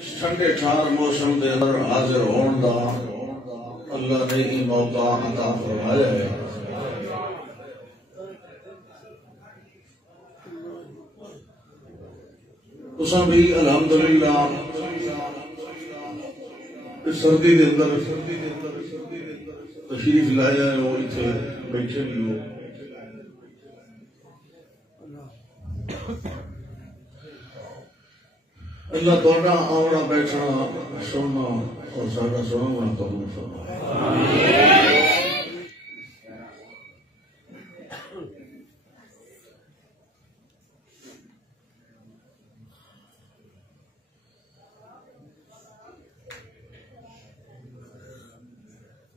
ٹھنڈے ٹھار موسم دے اندر حاضر ہون دا اللہ نے ہی موقع عطا فرمایا ہے۔ تساں بھی الحمدللہ اس سردی دے اندر تشریف لایا ہو، اتنے بیٹھے بھی ہو۔ اللہ تہاڈا آونا بیٹھنا سننا اور ساڈا سننا قبول فرمائے۔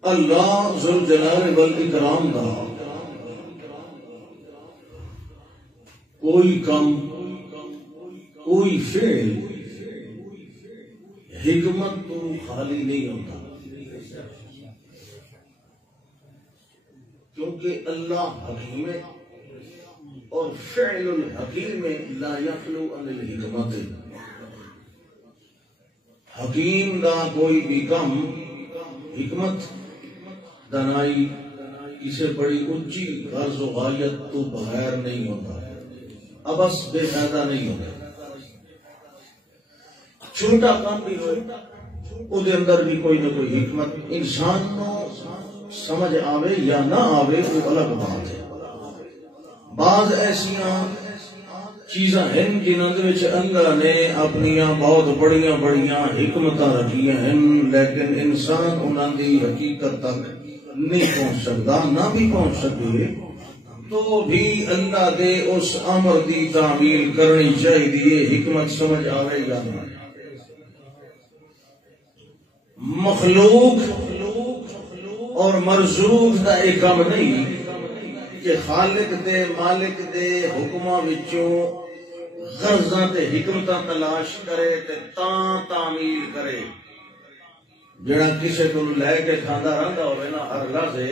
اللہ ذوالجلال والاکرام دا کوئی کم کوئی فعل حکمت تو خالی نہیں ہوتا، کیونکہ اللہ حکیم ہے اور فعل الحکیم لا یخلو عن الحکمت۔ حکیم دا کوئی بھی کم حکمت دانائی اسے بڑی اونچی غرض و غایت تو بغیر نہیں ہوتا، ابس بے فائدہ نہیں ہوتا۔ چھوٹا کام بھی ہوئے او دے اندر بھی کوئی نہ کوئی حکمت انسان نو سمجھ آوے یا نہ آوے وہ الگ بات ہے۔ بعض ایسیاں چیزاں ہیں جنہاں دے وچ اللہ نے اپنیاں بہت بڑیاں بڑیاں حکمتاں رکھیاں ہیں، لیکن انسان انہاں دی حقیقت تک نہیں پہنچ سکتا، نہ بھی پہنچ سکے تو بھی اللہ دے اس امر دی تعمیل کرنی چاہیے، حکمت سمجھ آوے یا نہ۔ مخلوق اور مرزوق دا ایک کم نہیں کہ خالق دے مالک دے حکماں وچوں غرضاں تے حکمتاں تلاش کرے تے تاں تعمیل کرے۔ جڑا کسے کو لے کے کھاندا رہندا ہوئے نا ہر لحظے،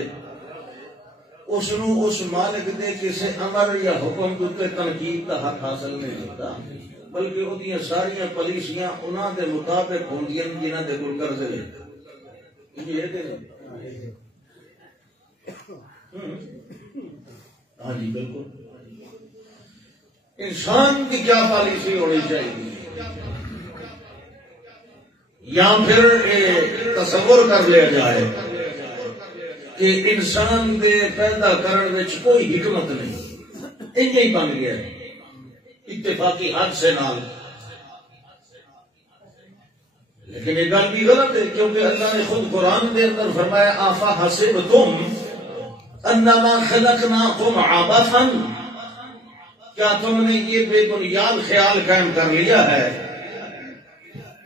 اس نو اس مالک دے کسے امر یا حکم تے تنقید دا حق حاصل نہیں ہوتا، بلکہ اودیاں ساریاں پالیسیاں انہاں دے مطابق ہوندیاں جنہاں دے کول قرضے لیتے۔ یہ تے ہاں جی بالکل۔ انسان کی کیا پالیسی ہونی چاہیے؟ یا پھر تصور کر لیا جائے کہ انسان دے پیدا کرن وچ کوئی حکمت نہیں، انج ہی بن گیا اتفاقی حد سے نال۔ لیکن یہ گل بھی غلط ہے، کیونکہ اللہ نے خود قرآن دے اندر فرمایا آفا حسبتم انما خلقناکم عبثا، کیا تم نے یہ بے بنیاد خیال قائم کر لیا ہے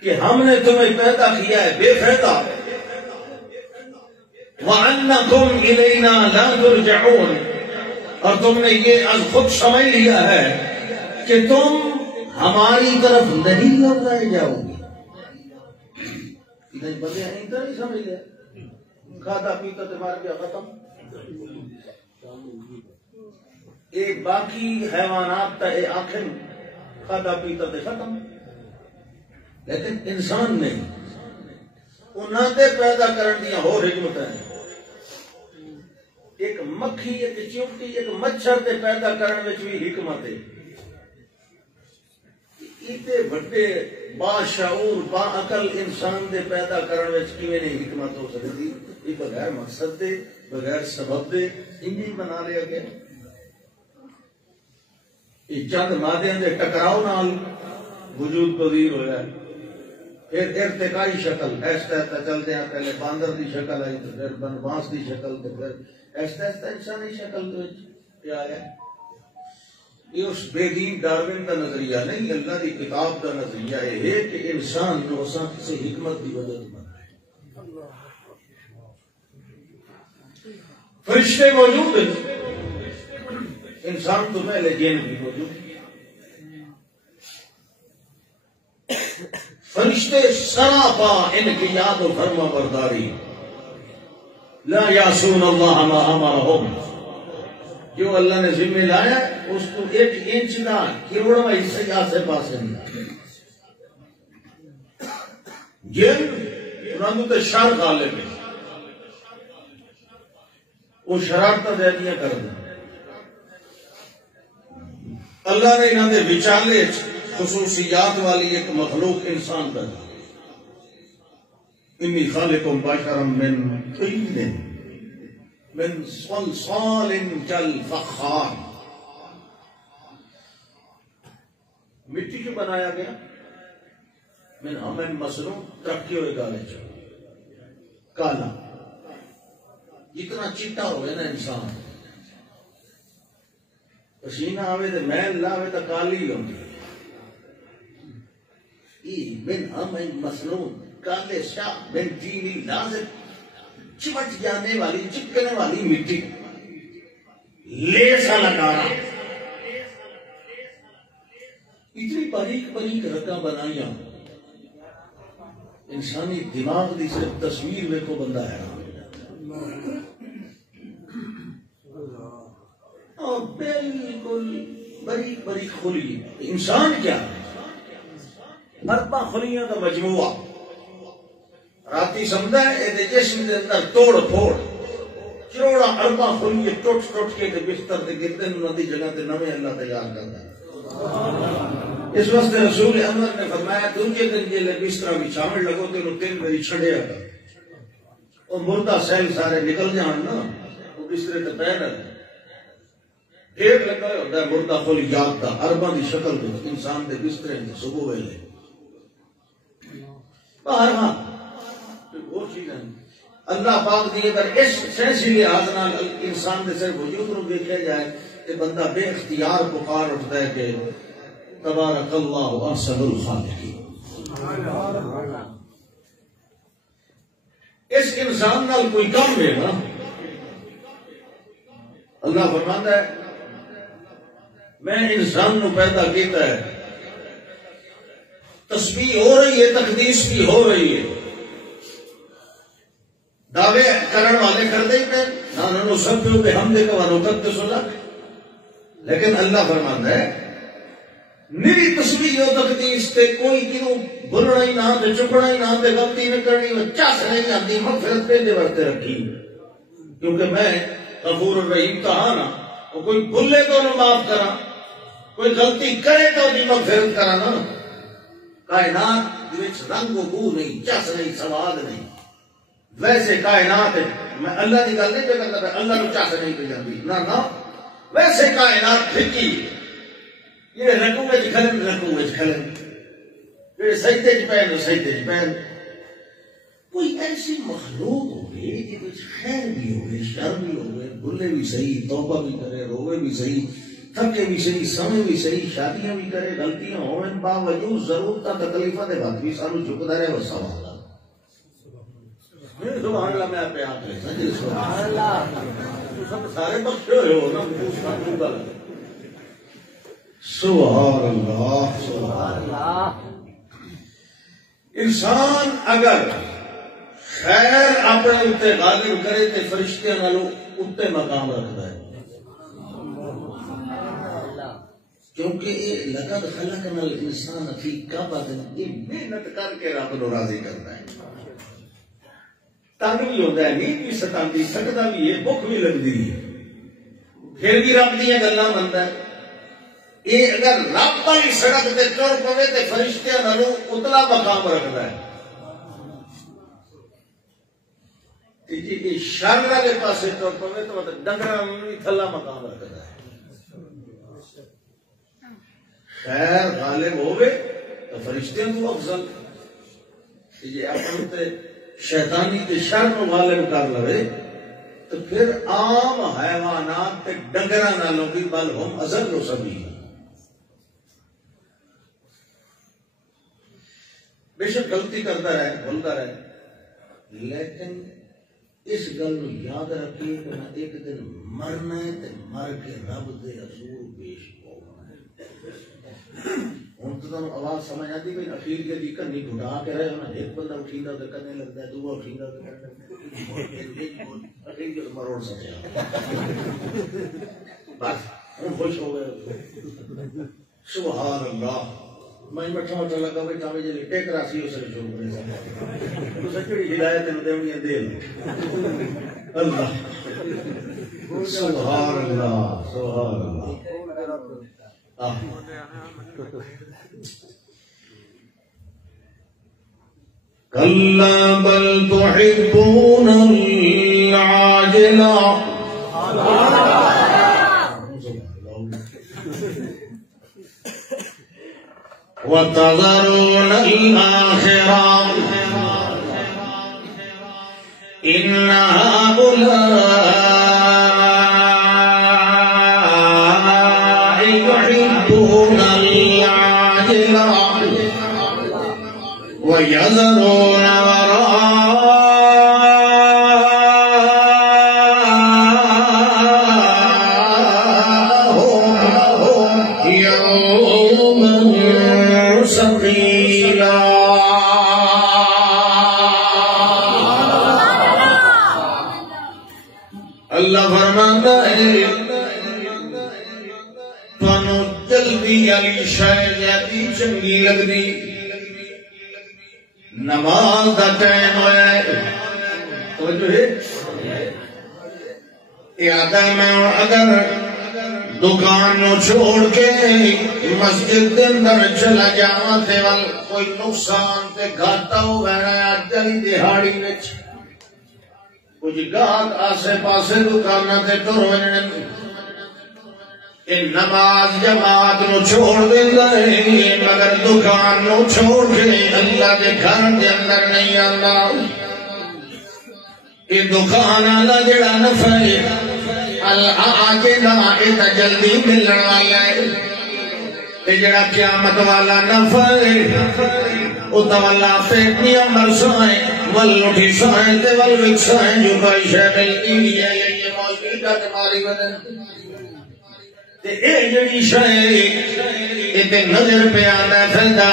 کہ ہم نے تمہیں پیدا کیا ہے بے فائدہ، وَأَنَّكُمْ إِلَيْنَا لَا تُرْجَعُونَ، اور تم نے یہ از خود سمجھ لیا ہے کہ تم ہماری طرف نہیں لوٹائے جاؤ گے۔ بندے نہیں سمجھ لیا، کھاتا پیتا تو مار گیا ختم۔ ایک باقی حیوانات تا اے آخر کھاتا پیتا تے ختم، لیکن انسان نے انہاں دے پیدا کرن دیاں ہور حکمت ہے۔ ایک مکھی، ایک چیونٹی، ایک مچھر تے پیدا کرن وچ بھی حکمت ہے۔ ایتے بڑے باشعور با عقل انسان دے پیدا کرن وچ کیویں نہیں حکمت ہو سکتی؟ یہ بغیر مقصد دے بغیر سبب دے انہی بنا لیا گیا۔ یہ چند مادیاں دے ٹکراؤ نال وجود پذیر ہویا ہے، پھر ارتقائی شکل ایسا چلتے ہیں، پہلے باندر دی شکل آئی تو پھر بنواس دی شکل تو پھر ایسا انسانی شکل آیا۔ یہ اس بے دین ڈارون کا نظریہ نہیں، اللہ دی کتاب کا نظریہ ہے کہ انسان نو اساں کسی حکمت دی وجہ سے بنا ہے۔ فرشتے موجود ہیں، انسان تو پہلے جن بھی موجود۔ فرشتے سراپا ان کی یاد و فرما برداری، لا یعصون اللہ ما امرہم، جو اللہ نے ذمہ لایا اس کو ایک انچ کا کروڑواں حصہ آسے پاسے نہیں۔ جن انہوں نے شر غالب ہے، وہ شرارت دے دیا کر دیں۔ اللہ نے انہوں نے وچالے خصوصیات والی ایک مخلوق انسان کر دی۔ انی خالقکم بشرا من طین من صلصال کالفخار، مٹی سے بنایا گیا، من حمأ مسنون، ترقی ہوئے گالے کالا، جتنا چٹا ہوئے نا انسان، پسینہ آوے تو میل لاوے تو کالی ہوگی، من حمأ مسنون، کالے شاہ، من طین لازم، چمٹ جانے والی چپکنے والی مٹی، لیسا لگانا، اتنی باریک باریک رگاں بنائیاں، انسانی دماغ دی صرف تصویر ویکھو بندہ حیران ہو جاتا ہے۔ اور بالکل باریک باریک خلی، انسان کیا ہے؟ ارباں خلیاں کا مجموعہ، راتی سمجھا ہے یہ جسم کے اندر توڑ پھوڑ چروڑا ارباں خلیے ٹوٹ ٹوٹ کے بستر کے گردے انہوں دی جگہ تے نویں اللہ تیار کرتا ہے۔ اس واسطے رسول احمد نے فرمایا دوجے دن جے بستر بچھاون لگو تے انہوں 3 باری چھڑیا کر، اور مردہ سیل سارے نکل جان نا، وہ بسترے تے پے نہ ڈھیر لگا ہوتا ہے مردہ خلیات دا ارباں دی شکل میں انسان دے بسترے میں صبح ویلے۔ بہرحال وہ چیز ہے اللہ پاک دی اگر اس سینسی لحاظ نال انسان دے سر وجود نو دیکھا جائے کہ بندہ بے اختیار پکار اٹھتا ہے کہ تبارک اللہ احسن الخالقین۔ اس انسان نال کوئی کم ہے نا، اللہ فرماتا ہے میں انسان نو پیدا کیتا ہے، تسبیح ہو رہی ہے، تقدیس بھی ہو رہی ہے، دعوے کرن والے کر دیں پہ نہ سب پہ ہم دے کا ونقدس لک، لیکن اللہ فرماتا ہے میری تسبیح و تقدیس تے کوئی کیوں بھولنا ہی نہ تے چکنا ہی نہ تے غلطی نہ کرنی، چس نہیں آتی، مغفرت پہ دے وقت رکھی، کیونکہ میں غفور الرحیم کہا نا، اور کوئی بھولے تو نہ معاف کرا، کوئی غلطی کرے تو نہیں مغفرت کرا نا۔ کائنات وچ رنگ و بو نہیں، چس نہیں، سواد نہیں، ویسے کائنات میں اللہ کی گل نہیں کرتا، اللہ کو چس نہیں پی جاتی نہ، ویسے کائنات پھکی، یہ رکو وچ کھلن رکو وچ کھلن، یہ سجدے چ پین سجدے چ پین۔ کوئی ایسی مخلوق ہوگی کہ کچھ خیر بھی ہوگی، شر بھی ہوگی، بھولے بھی صحیح، توبہ بھی کرے، روے بھی صحیح، تھکے بھی صحیح، سمے بھی صحیح، شادیاں بھی کرے، غلطیاں ہوئیں، باوجود ضرورت تکلیفاں دے وقت بھی سانو جھکدا رہے وہ سوال۔ سبحان اللہ، میں آپ یاد رہے سبحان اللہ، سب سارے بخشے ہوئے ہو نا، سبحان اللہ سبحان اللہ۔ انسان اگر خیر اپنے اتنے غالب کرے تو فرشتیاں نالوں اتنے مقام رکھتا ہے، کیونکہ یہ لقد خلقنا الانسان فی کبد، یہ محنت کر کے رب نو راضی کرتا ہے، تنگ بھی ہوتا ہے، نیند بھی ستاندی، تھکتا بھی ہے، بھوک بھی لگتی ہے، پھر بھی رب دیا گلاں منتا ہے۔ یہ اگر رب والی سڑک تے ٹر پوے تو فرشتیاں نالوں اتنا مقام رکھتا ہے، جی شر والے پاسے ٹر پوے تو ڈنگراں بھی تھلا مقام رکھتا ہے۔ خیر غالب ہوئے تو فرشتیاں کو افضل، جی اپنے شیطانی کے شر کو غالب کر لے تو پھر عام حیوانات تے ڈنگراں نالوں بھی بل ہم اضل و سبیل۔ بے شک غلطی کرتا رہے، بھولتا رہے، لیکن اس گل نو یاد رکھیے کہ میں ایک دن مرنا ہے تے مر کے رب دے حضور پیش ہونا ہے۔ ہوں تو تمہیں آواز سمجھ آتی بھائی اخیر کے دی کنی گھٹا کے رہے ہونا، ایک بندہ اٹھیندا تو کنے لگتا ہے، دوسرا اٹھیندا تو اخیر کے مروڑ سکے بس ہم خوش ہو گئے۔ سبحان اللہ میں بٹھا ہوتا لگا بھائی کام جی ٹیک راسی اس نے شروع کرے تو سچڑی ہدایت نے دیونی ہے دل اللہ سبحان اللہ سبحان اللہ کلا بل تحبون العاجلہ وَتَذَرُونَ الْآخِرَةَ إِنَّ هَؤُلَاءِ يُحِبُّونَ الْعَاجِلَةَ وَيَذَرُونَ چنگی لگدی نماز دا ٹائم ہویا ہے توجہ ہے آدم ہے اگر دکان نو چھوڑ کے مسجد دے اندر چلا جاواں تے ول کوئی نقصان تے گھاٹا ہو گیا جلی دہاڑی وچ کچھ گاہک آسے پاسے دکاناں تے ٹر وجنے نماز جماعت نو چھوڑ دیندا ہے مگر دکان نو چھوڑ کے اللہ دے گھر دے اندر نہیں آندا یہ دکان والا جڑا نفع ہے العاجلہ اے جلدی ملن والا ہے تے جڑا قیامت والا نفع ہے او تولا پیٹیاں مرسائیں ول لٹھی سائیں تے ول وکسائیں جو کوئی شے ملتی نہیں ہے یہ موجود ہے تمہاری بدن اے جڑی شے تے نظر پہ آندا پھردا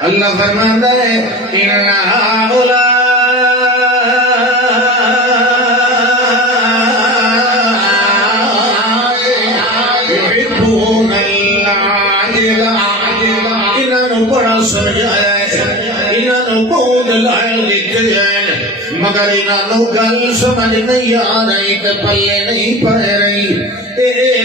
اللہ فرماندا ہے ان هؤلاء يحبون العاجلة انہاں بڑا سمجھایا ہے انہاں بہت لائق دیتے ہیں مگر انہاں گل سمجھ نہیں آ رہی تے پلے نہیں پڑ رہی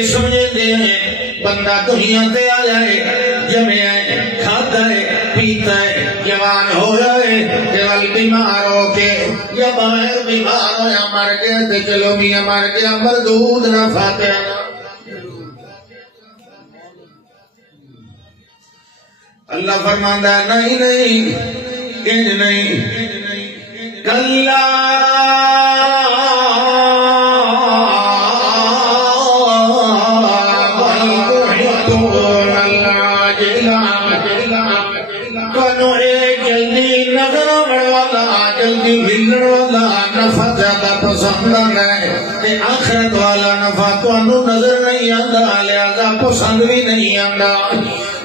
سمجھتے ہیں بندہ دنیا تے آیا ہے جمع ہے کھاتا ہے پیتا ہے جوان ہو جائے کیول بیمار ہو کے یا باہر بیمار ہو یا مر گیا تے چلو میاں مر گیا مردود نہ فاتح اللہ فرماندا ہے نہیں نہیں انج نہیں کلا آخرت والا نفع تانوں نظر نہیں آندا لہذا پسند بھی نہیں آندا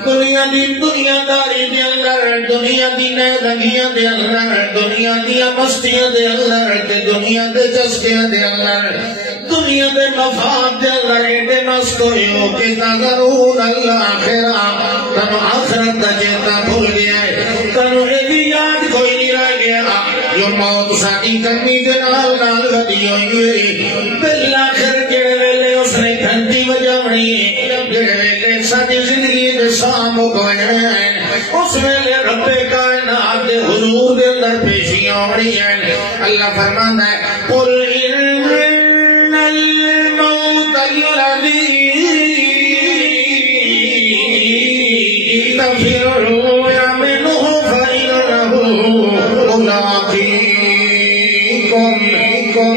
دنیا دی دنیا داری دے اندر دنیا دی رنگیاں دے اندر دنیا دی مستیاں دے اندر تے دنیا دے چسکیاں دے اندر دنیا دے مفاد دے اندر ایڈے مست ہوئے ہو کہ تذرون الآخرہ تنو آخرت دا چیتا بھول گیا ہے تنو ایدی یاد کوئی نہیں رہ گیا جو موت ساڈی کرنی دے نال نال ودی ہوئی ہوئی بالآخر جڑے ویلے اس نے گھنٹی بجاونی جڑے ویلے ساڈی زندگی دے سام گئے ہیں اس ویلے رب کائنات دے حضور دے اندر پیشیاں ہونی ہیں اللہ فرماندا ہے قل ان الموت الذی تفرون منه فإنه ملاقيكم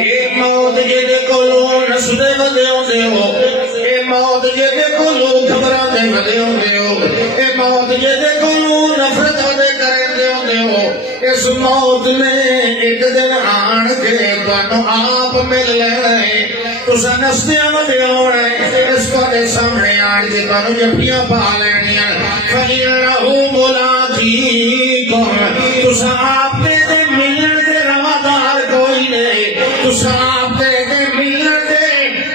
اے موت جدے کولوں نسدے ودے ہوندے ہو اے موت جدے کولوں گھبراندے ودے ہوندے ہو اے موت جدے کولوں نفرت ودے کردے ہوندے ہو اس موت نے ایک دن آن کے تانوں آپ مل لینا ہے تساں نسدیاں ودے ہونا ہے اس کو دے سامنے آن کے تانوں جپیاں پا لینیاں فإنه ملاقيكم تساں آپ دے ملن دے روادار کوئی نہیں تساں آپ دے ملن دے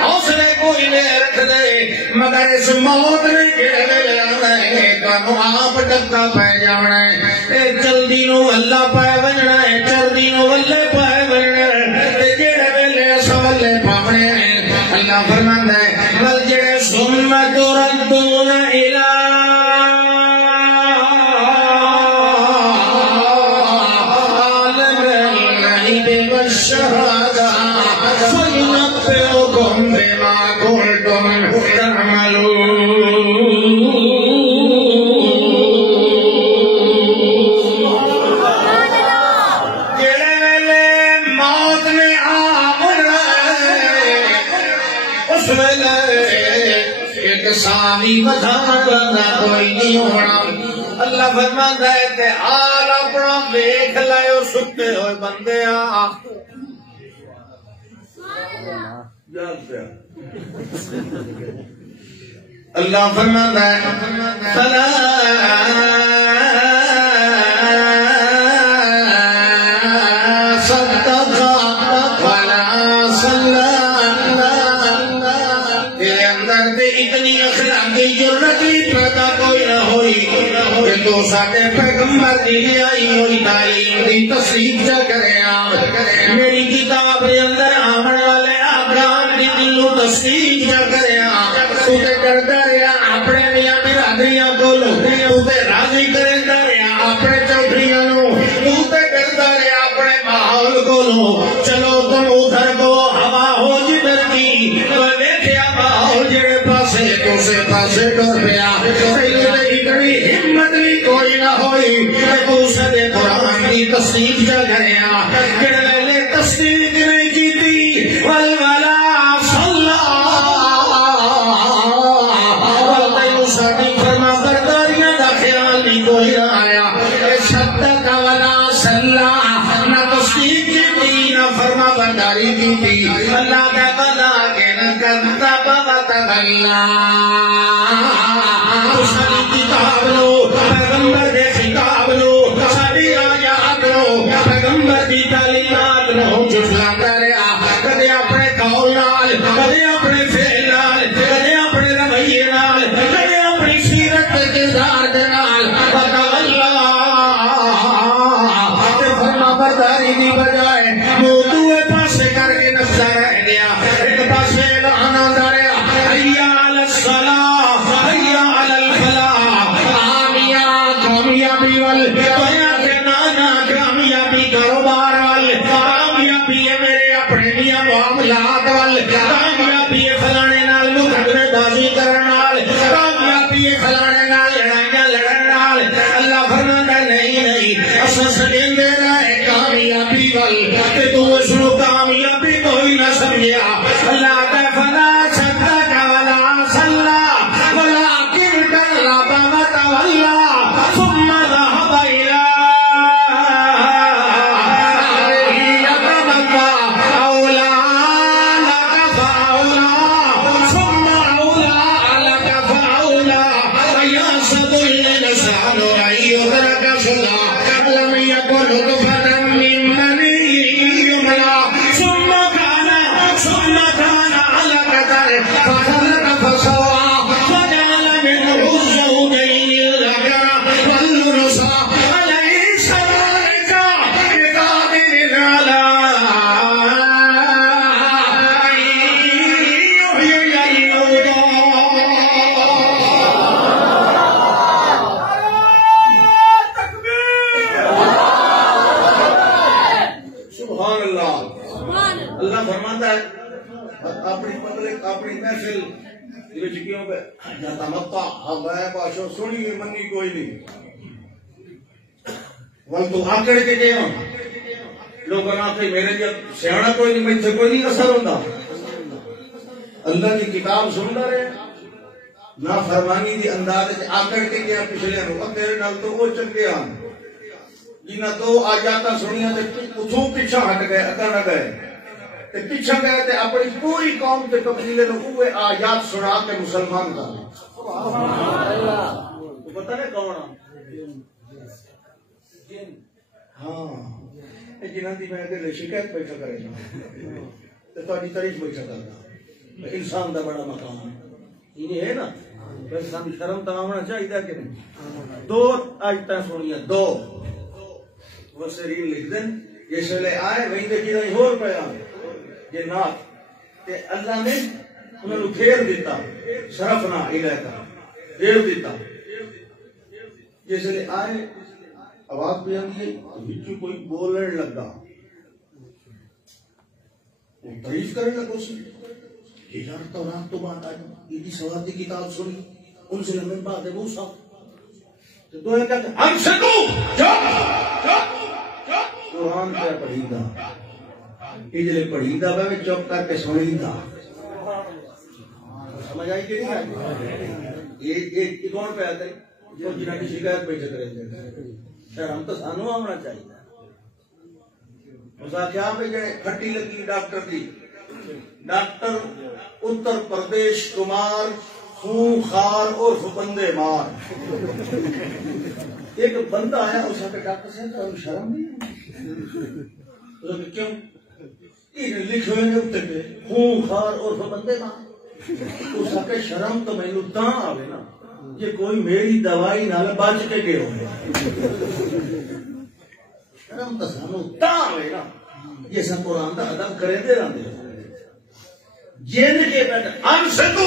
حوصلے کوئی نہیں رکھ دے مگر اس موت نے جڑے آنا ہے تانوں آپ چکا پہ جانا ہے اے جلدی نو اللہ پائے بننا ہے چردی نو ولے پائے بننا ہے جڑے ویلے سوالے پاونے اللہ فرماندا ہے بل جڑے سمت ردون الہ اللہ فرماندا ہے کہ حال اپنا دیکھ لائے ستے ہوئے بندے اللہ فرماندا ہے فلا صدق ولا صلى تیرے اندر دے اتنی اخلاقی جرت پیدا کوئی نہ ہوئی کہ تو ساڈے پیغمبر دی آئی ہوئی تعلیم دی تصدیق جا کرے میری کتاب دے اندر آمن والے احکام دی دلو تصدیق جا کرے تو تے کردا رہیا اپنے میاں برادریاں کول تو تے راضی کردا رہیا اپنے چوکھڑیاں نو تو تے کردا رہیا اپنے ماحول کولوں چلو تم ادھر کو ہوا ہو جدھر کی ویکھیا ماحول جڑے پاسے دوسرے پاسے ٹر پیا اتنی ہمت بھی کوئی نہ ہوئی کہ اسے قرآن کی تصدیق جا گیا کہ تصدیق نہیں کی تھی والولا صلی ساری فرما برداریاں کا خیال نہیں کوئی نہ آیا صدق ولا صلی نہ تصدیق کی تھی نہ فرما برداری کی تھی اللہ کا بلا کے نہ کرتا بغت اللہ ساری کتاب لو پیغمبر دے خطاب لو ساری آیات لو پیغمبر دی تعلیمات لو جھٹلاتا رہا کدے اپنے قول نال کدے اپنے فعل نال کدے اپنے رویے نال کدے اپنی سیرت تے کردار دے نال وتولا تے فرما برداری دی بجائے وہ دوے پاسے کر کے نسا رہ گیا ایک پاسے اعلان آندا رہا حیا علی الصلاۃ حیا علی الفلاح کامیابی وال نانا کامیابی کاروبار وال کامیابی ہے میرے اپنے میاں معاملات وال کامیابی ہے فلانے نال مقابلے بازی کرن نال کامیابی ہے فلانے نال لڑائیاں لڑن نال اللہ فرماتا نہیں اساں سمجھدے رہے کامیابی وال تے تو اس نو کامیابی کوئی نہ سمجھیا اللہ کا فلا صدق ولا صلی ولكن كذب وتولى ثم ذهب إلى يتمتع أولى لك فأولى ثم أولى لك فأولى أيحسب الإنسان أن يترك سدى لم يكن نطفة من مني يمنى ثم كان علقة فخلق فسوى وجعل منه الزوجين الذكر والأنثى أليس ذلك بقادر على أن يحيي الموتى سبحان اللہ اللہ فرماتا ہے اپنی مطلب اپنی محفل کیوں پہ جاتا متا ہم باشو سنی منی کوئی نہیں ول تو آکڑ کے دے لوگ میرے جب سیاح کوئی نہیں میں کوئی نہیں اثر ہوتا اللہ کی کتاب سننا رہے نہ فرمانی دی انداز آکڑ کے گیا پچھلے نو تیرے نال تو وہ چنگے آن جنہ تو آیاتاں سنیاں تے اتھوں پیچھا ہٹ گئے اگا نہ گئے تے پیچھا گئے تے اپنی پوری قوم تے قبیلے نو اوے آیات سنا کے مسلمان کر لے سبحان اللہ تو پتہ نہیں کون جن ہاں اے جنہاں دی میں تے شکایت بیٹھا کرے تے تہاڈی تعریف بیٹھا کردا انسان دا بڑا مقام یہ ہے نا پھر سانو شرم تو آنا چاہیے کہ نہیں؟ دو آیتاں سنیاں، دو مفسرین لکھ دیں جس ویلے آئے وہیں دیکھی نہیں ہور پیا یہ نات تے اللہ نے انہوں نے پھیر دیتا شرف نہ علاقہ پھیر دیتا جس ویلے آئے آواز پہ آئی بچوں کوئی بولنے لگا وہ تعریف کرنے لگا اس یہ یار تورات تو بات آئی یہ سواد کی کتاب سنی ان سے لمن بات ہے موسیٰ تو دو کہتے ہیں ہم سے تو قرآن پہ پڑھی دا اجلے پڑھی دا میں چوپ کر کے سنی دا سمجھ آئی کہ نہیں آئی یہ کون پہ آتا ہے جو جنہاں کی شکایت پہ چکرے تھے شرم تو سانو آمنا چاہیے مذاکرہ میں جڑے کھٹی لگی ڈاکٹر دی ڈاکٹر اتر پردیش کمار خون خار اور بندے مار ایک بندہ آیا اس کے ڈاکٹر سے تو شرم نہیں کیوں یہ لکھے ہوئے اتنے پہ خون خار اور بندے مار اس کے شرم تو میں تاں آوے نا یہ کوئی میری دوائی نال بچ کے گئے ہوئے شرم تو سانو تاں آوے نا یہ سب قرآن دا ادب کرے دے رہے جن کے بیٹھے ہم سے تو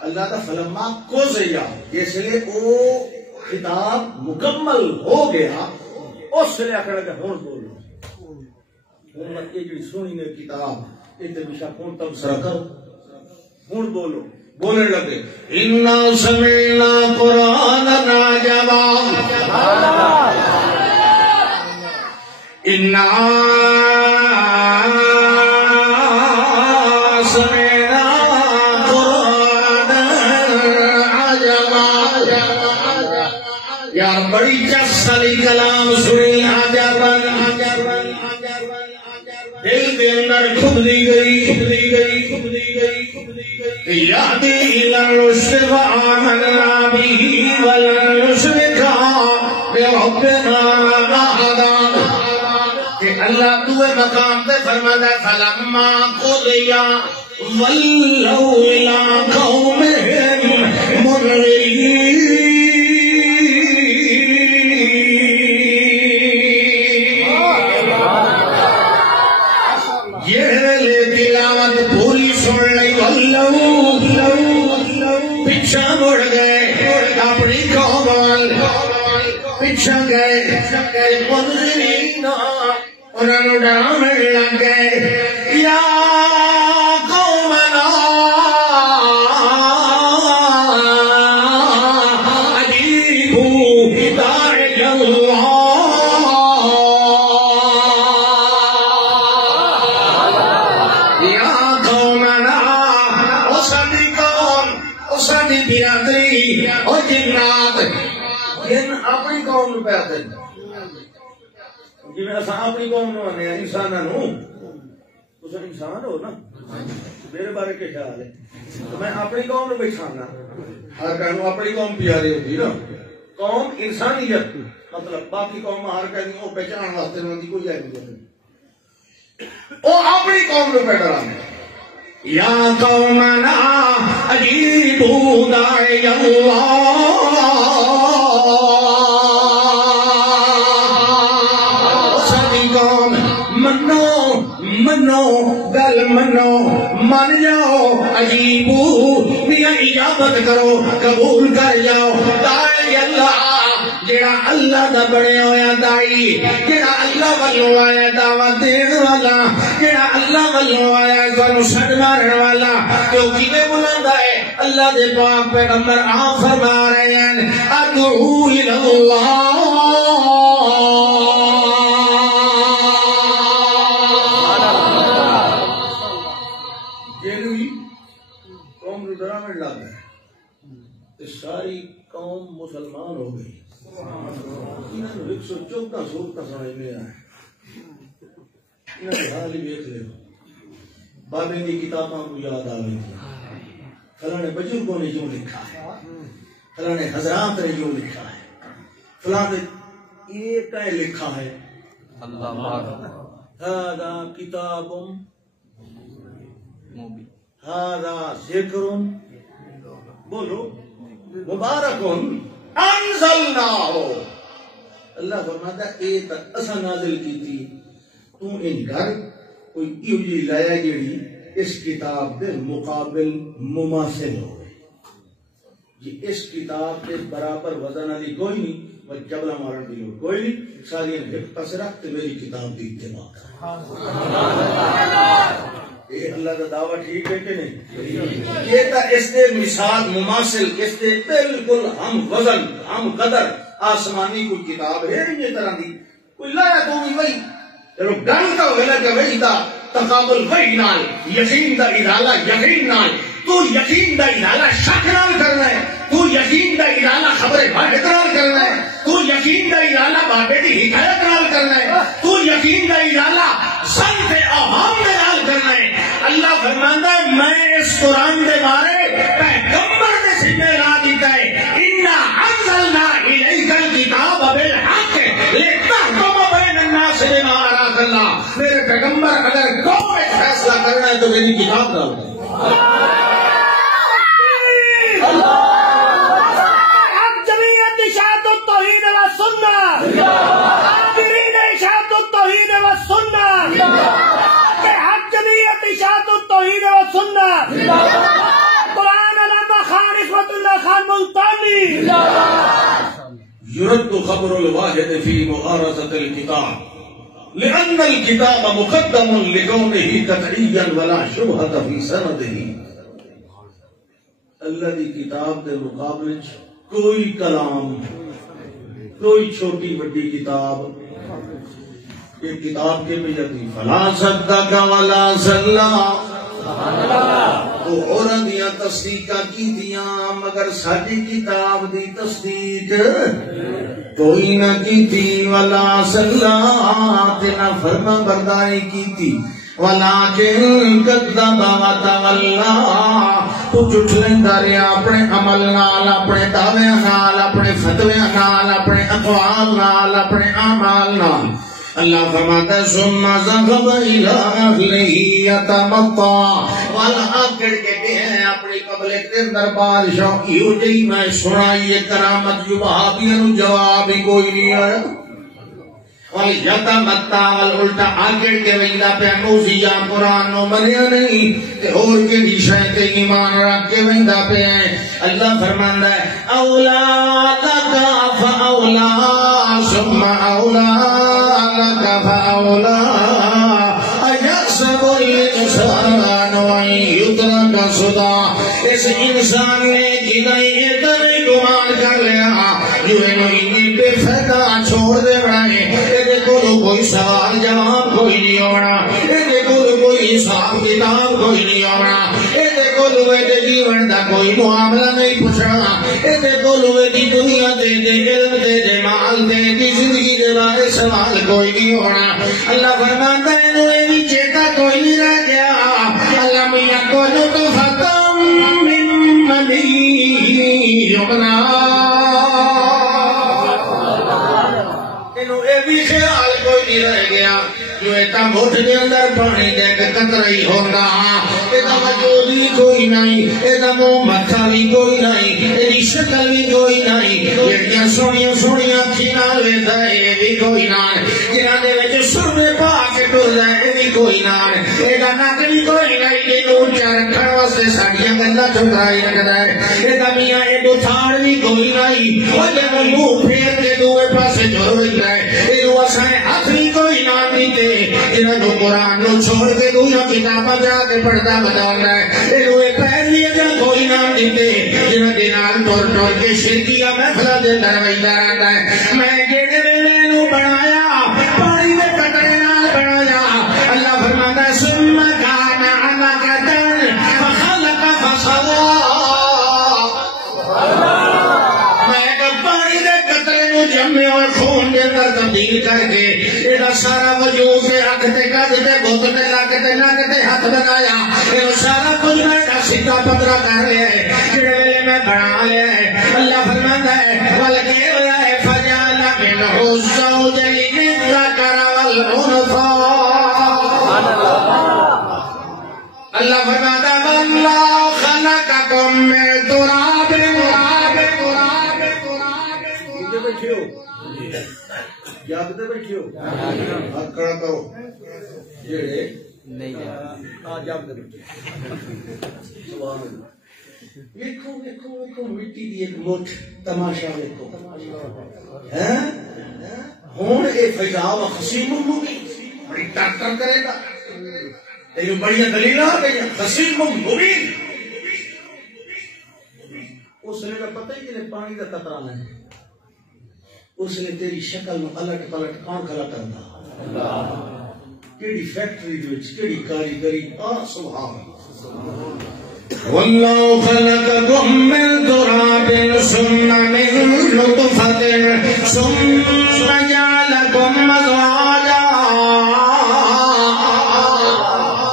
اللہ کا فلما کو زیا اس لیے وہ خطاب مکمل ہو گیا اس لیے آخر لگا ہوں بولو ہوں یہ جو سنی نے کتاب یہ تو بشا کون تبصرہ کرو ہوں بولو بولنے لگے اِنَّا سَمِعْنَا قُرْآنًا عَجَبًا یار بڑی چسلی کلام سنی عجباً دل کے اندر کھبلی گئی یادی الی الرشد فآمنا به ولن نشرک بربنا احدا کہ اللہ دوے مقام تے فرماتا ہے فلما قضیا ولوا الی قومہم منذرین پیچھا مڑ گئے اپنی قوم پیچھا گئے منذرین انہوں نے ڈرانے لگ گئے یا قومنا اجیبوا داعی اللہ برادری اور جنات جن اپنی قوم نو پہ آتے جی میں اساں اپنی قوم نو آنے ہیں انساناں نو تساں انسان ہو نا میرے بارے کے خیال ہے تو میں اپنی قوم نو بچھانا ہر کہنو اپنی قوم پیاری ہوتی نا قوم انسانیت مطلب باقی قوم ہر کہنی وہ پہچان واسطے نہ دی کوئی ہے نہیں وہ اپنی قوم نو پہ ڈرانے یا قومنا اجیبوا داعی اللہ سبھی قوم منو گل منو من جاؤ اجیبوا بھی اجابت کرو قبول کر جاؤ داعی اللہ جڑا اللہ دا بڑے ہویا دائی جڑا اللہ والوں آیا دعوت دین والا جڑا اللہ والوں آیا سانو سڈ مارن والا کیونکہ میں بلاندا ہے اللہ دے پاک پیغمبر آپ فرما رہے ہیں ادعو الی اللہ جنوی قوم نو ڈراون لگ گئے ساری قوم مسلمان ہو گئی 114 سورتاں سمجھ میں آئے انہوں نے حال ہی دیکھ لے بابے کی کتاباں کو یاد آ گئی فلاں بزرگوں نے یوں لکھا ہے فلاں حضرات نے یوں لکھا ہے فلاں یہ کہے لکھا ہے هذا كتاب ھذا ذکر بولو مبارک انزلناہ، اللہ فرماتا ہے اے تک اسا نازل کی تھی، تو ان گھر کوئی ایو جی لایا جیڑی اس کتاب دے مقابل مماثل ہو جی، اس کتاب کے برابر وزن علی کوئی نہیں، وہ جبلہ مارن دی لوگ کوئی نہیں، ساری ایک پس رکھت میری کتاب دی اتباع کر۔ یہ اللہ کا دعویٰ ٹھیک ہے کہ نہیں؟ یہ تا اس دے مثال مماثل، اس دے بالکل ہم وزن ہم قدر آسمانی کوئی کتاب ہے نہیں یہ طرح دی، کوئی لایا تو بھی وہی چلو گن کا غلط ہے وہی تا تقابل وہی نال، یقین دا ارادہ یقین نال، تو یقین دا ارادہ شک نال کرنا ہے، تو یقین دا ارادہ خبر واحد نال کرنا ہے، تو یقین دا ارادہ بابے دی حکایت نال کرنا ہے، تو یقین دا ارادہ سن تے عوام دے نال کرنا ہے۔ اللہ فرماندا ہے میں اس قرآن دے بارے پیغمبر دے ذمہ لا دیتا ہے، انا انزلنا الیک الکتاب بالحق لتحکم بین الناس بما اراک اللہ، میرے پیغمبر اگر قوم میں فیصلہ کرنا ہے تو میری کتاب ڈال دیں۔ حق جمعیت اشاعت التوحید والسنہ، حاضرین اشاعت التوحید والسنہ، حق جمعیت اشاعت التوحید والسنہ، قرآن علامہ خان عصمت اللہ خان ملتانی۔ يرد خبر الواحد في معارضة الكتاب لأن الكتاب مقدم لكونه قطعيا ولا شبهة في سنده۔ اللہ دی کتاب دے مقابلے کوئی کلام، کوئی چھوٹی بڑی کتاب، یہ کتاب کے میں جاتی فلا صدق ولا صلی، وہ اوراں دیاں تصدیقاں کی دیاں مگر ساڈی کتاب دی تصدیق کوئی نہ کی تھی، ولا صلی تے نہ فرما برداری کی تھی، ولیکن کذب وتولی، تو جھٹلیندا رہیا اپنے عمل نال، اپنے دعویاں نال، اپنے فتویاں نال، اپنے اقوال نال، اپنے اعمال نال۔ اللہ فرماتا ہے ثم ذهب الى اهله يتمطى، والا آکڑ کے گئے ہیں اپنی قبلے کے اندر بادشاہ، یوں جی میں سنائی یہ کرامت جو وہابیاں نو جواب ہی کوئی نہیں آیا، وَيَتَمَتَّعَ الْأُلْٹا آکڑ کے ویلا پہ موزیہ قرآن نو منیا نہیں تے اور کے دیشائیں تے ایمان رکھ کے ویلا پہ ہیں۔ اللہ فرماندا ہے اولا لَكَ فَأَوْلَا ثُمَّ أَوْلَا لَكَ فَأَوْلَا أَيَحْسَبُ الْإِنسَانُ أَن يُتْرَكَ سُدًى، اس انسان نے جنہیں ادھر گمان کر لیا جو انہیں بے فائدہ چھوڑ دے رہے، کوئی سوال جواب کوئی نہیں ہونا، کوئی حساب کتاب کوئی نہیں ہونا، جیون کا کوئی معاملہ نہیں پوچھنا، دنیا دے علم دے مال دے زندگی دے بارے سوال کوئی نہیں ہونا۔ اللہ فرماتا ہے انہیں بھی چیتا کوئی نہیں رہ گیا، اللہ میاں کو نطفۃ من منی یمنی، خیال کوئی نہیں رہ گیا جو ایتا مٹھ دے اندر پانی دے کے قطرہ ہی ہوگا، ایتا وجود بھی کوئی نہیں، ایتا منہ متھا بھی کوئی نہیں، ایتی شکل بھی کوئی نہیں، جڑیاں سونیاں سونیاں کھینا لیتا ہے یہ بھی کوئی نہ، جنہاں دے وچ سرمے پا کے ٹر جائے یہ بھی کوئی نہ، ایتا نک بھی کوئی نہیں، جنہوں اونچا رکھن واسطے ساڈیاں گنداں ٹھکرائی رکھدا ہے، ایتا میاں ایڈو تھاڑ بھی کوئی نہیں، وہ جب منہ پھیر کے دوے پاسے جھر ویتا ہے، ہاتھ بھی کوئی نہ دیتے، جنہوں قرآن نو چھوڑ کے دویا کتاباں جا کے پڑھتا بتانا ہے، یہ پیر بھی اگر کوئی نہ دیتے، جنہوں دینار ٹور ٹور کے شرکیہ محفلہ دے درویدہ رہتا ہے۔ میں جیڑے ویلے نو بنایا پانی میں قطرے نال بنایا، اللہ فرماتا ہے ثم كان علقة فخلق فسوى، میں پانی دے قطرے نو جمع اور خون دے اندر تبدیل کر کے ایڈا سارا وجود سے اکھ تے کد تے بت تے لک تے نک تے ہاتھ بنایا، یہ سارا کچھ میں سیدھا پترا کر لیا ہے، جڑے ویلے میں بنا لیا ہے۔ اللہ فرماتا ہے بلکہ ہوا ہے فجعل منه الزوجين الذكر والانثى، اللہ فرماتا ہے جاگتے بیٹھے ہو ہاتھ کھڑا کرو جڑے نہیں جاگتے بیٹھے سبحان اللہ ویکھو ویکھو ویکھو مٹی دی ایک مٹھ تماشا ویکھو ہوں یہ فیضاب خصیم مبین بڑی ٹاکر کرے گا تینوں بڑی دلیل آ گئی خصیم مبین اس نے کا پتہ ہی نہیں پانی کا قطرہ نہیں اس نے تیری شکل میں الٹ پلٹ کون کھلا کرنا کیڑی فیکٹری دے وچ کیڑی کاریگری سبحان اللہ واللہ خلقکم من تراب ثم من نطفة ثم جعلکم ازواجا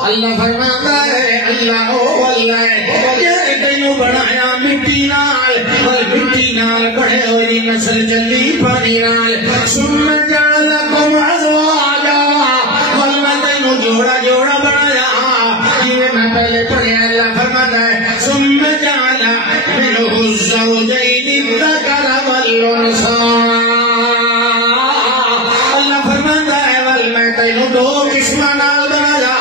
اللہ فرماتا ہے اللہ او اللہ یہ تینوں بنایا مٹی نال اور مٹی نال بڑے ہوئی نسل چلی پانی نال ثم جعلکم ازواجا اور میں تینوں جوڑا جوڑا بنایا یہ میں پہلے پڑھیا اللہ فرماتا ہے ثم جعل منه الزوجين الذكر والانثى اللہ فرماتا ہے ول میں تینوں دو قسماں نال بنایا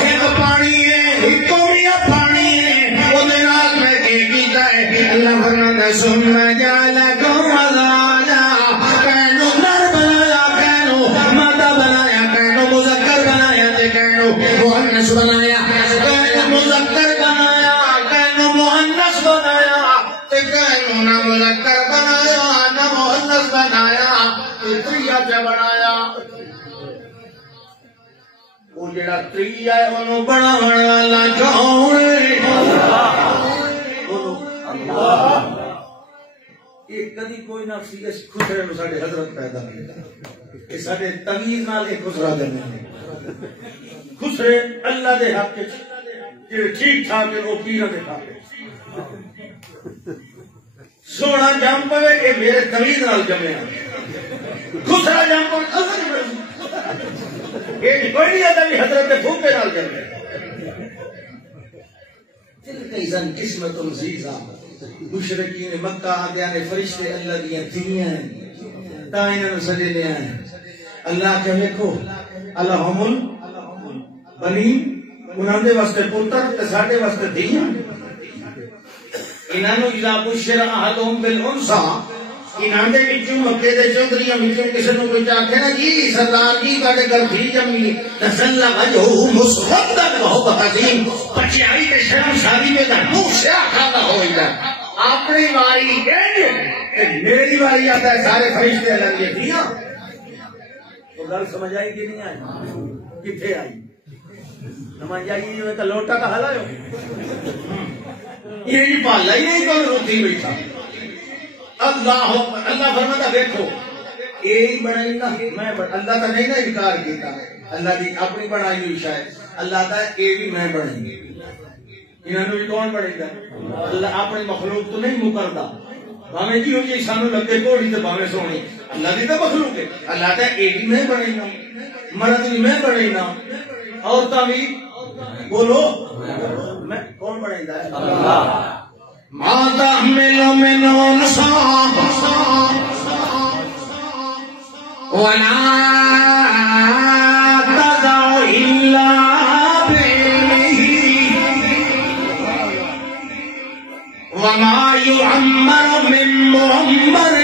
ایک پانی ہے ایک میاں پانی ہے او دے نال میں کیتا ہے اللہ فرماتا ہے ثم جعلكم ازواجا کینو نر بنایا کینو مادہ بنایا کینو مذکر بنایا تے کینو مؤنث بنایا کینو مذکر بنایا کینو مؤنث بنایا تے کینو نہ مذکر بنایا نہ مؤنث بنایا تے تریا تے بنایا وہ جڑا تریا ہے اونوں بناون والا کون ہے اللہ یہ کدی کوئی نہ سی اس خسرے نو ساڈے حضرت پیدا کیتا یہ ساڈے تمیز نال ایک خسرا کرنے خسرے اللہ دے حق وچ جڑے ٹھیک ٹھاک ہے وہ پیراں دے حق سونا جم پوے کہ میرے تمیز نال جمیا خسرا جم پوے اللہ یہ کوئی نہیں آتا بھی حضرت پھوپے نال جمیا تلک اذن قسمت عزیزا مشرکین مکہ آدیا نے فرشتے اللہ دیا دنیا ہیں تا انہوں نے سجے لیا ہیں اللہ کے دیکھو اللہم بنی انہوں نے واسطے پتر تے ساڈے واسطے دیا انہوں نے اذا بشر احدهم بالانثى انہوں نے وچوں مکے دے چودھریاں وچوں کسے نوں کوئی آکھے نا جی سردار جی تہاڈے گھر دھی جمی نسل وجهه مسودا بہت عظیم بچائی تے شرمساری میں منہ سیاہ کھاتا ہوئے اپنی واری میری واری آتا ہے سارے فرشتے اللہ کی دیا تو گل سمجھ آئی کہ نہیں آئی کتنے آئی سمجھ آئی جو ہے لوٹا کا حل ہے یہ نہیں پالا یہ کون روتی بیٹھا اللہ اللہ فرماتا دیکھو ایک بنائی نا میں اللہ کا نہیں نا انکار کیتا ہے اللہ کی اپنی بنائی ہوئی شاید اللہ کا یہ بھی میں بنائی انہوں نے بھی کون بنے گا اللہ اپنی مخلوق تو نہیں مکردا باویں جی ہوئی سانو لگے گھوڑی تے باویں سونی اللہ دی تو مخلوق ہے اللہ کا یہ بھی میں بنے گا مرد بھی میں بنے گا عورتاں بھی بولو میں کون بنے گا اللہ ما تحمل من انثى ولا تضع الا وما يعمر من معمر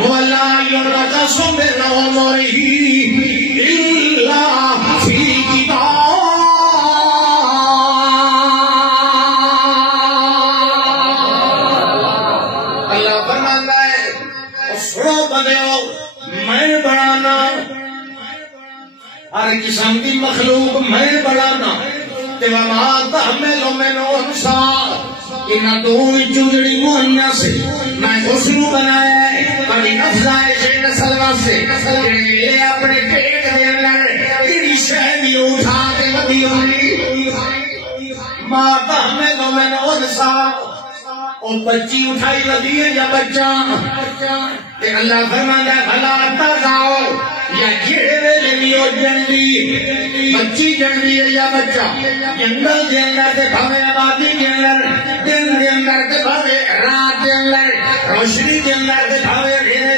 ولا ينقص من عمره إلا في كتاب اللہ فرماتا ہے سنو بندیو میں بڑھانا ہر قسم کی مخلوق میں بڑھانا وما تحمل من انثى انہاں دو جڑی مہیا سے میں اس نو بنایا ہے بڑی افزائش نسل واسطے لے اپنے پیٹ دے اندر کیڑی شے بھی اٹھا کے ودی ہوئی ماں تحمل من انثى او بچی اٹھائی ودی ہے یا بچہ تے اللہ فرماتا ہے بھلا تاؤ یا جڑے ویلے بھی او جندی بچی جندی ہے یا بچہ جنگل دے اندر تے بھاوے آبادی دے اندر دن دے اندر تے بھاوے رات دے اندر روشنی دے اندر تے بھاوے ڈھیرے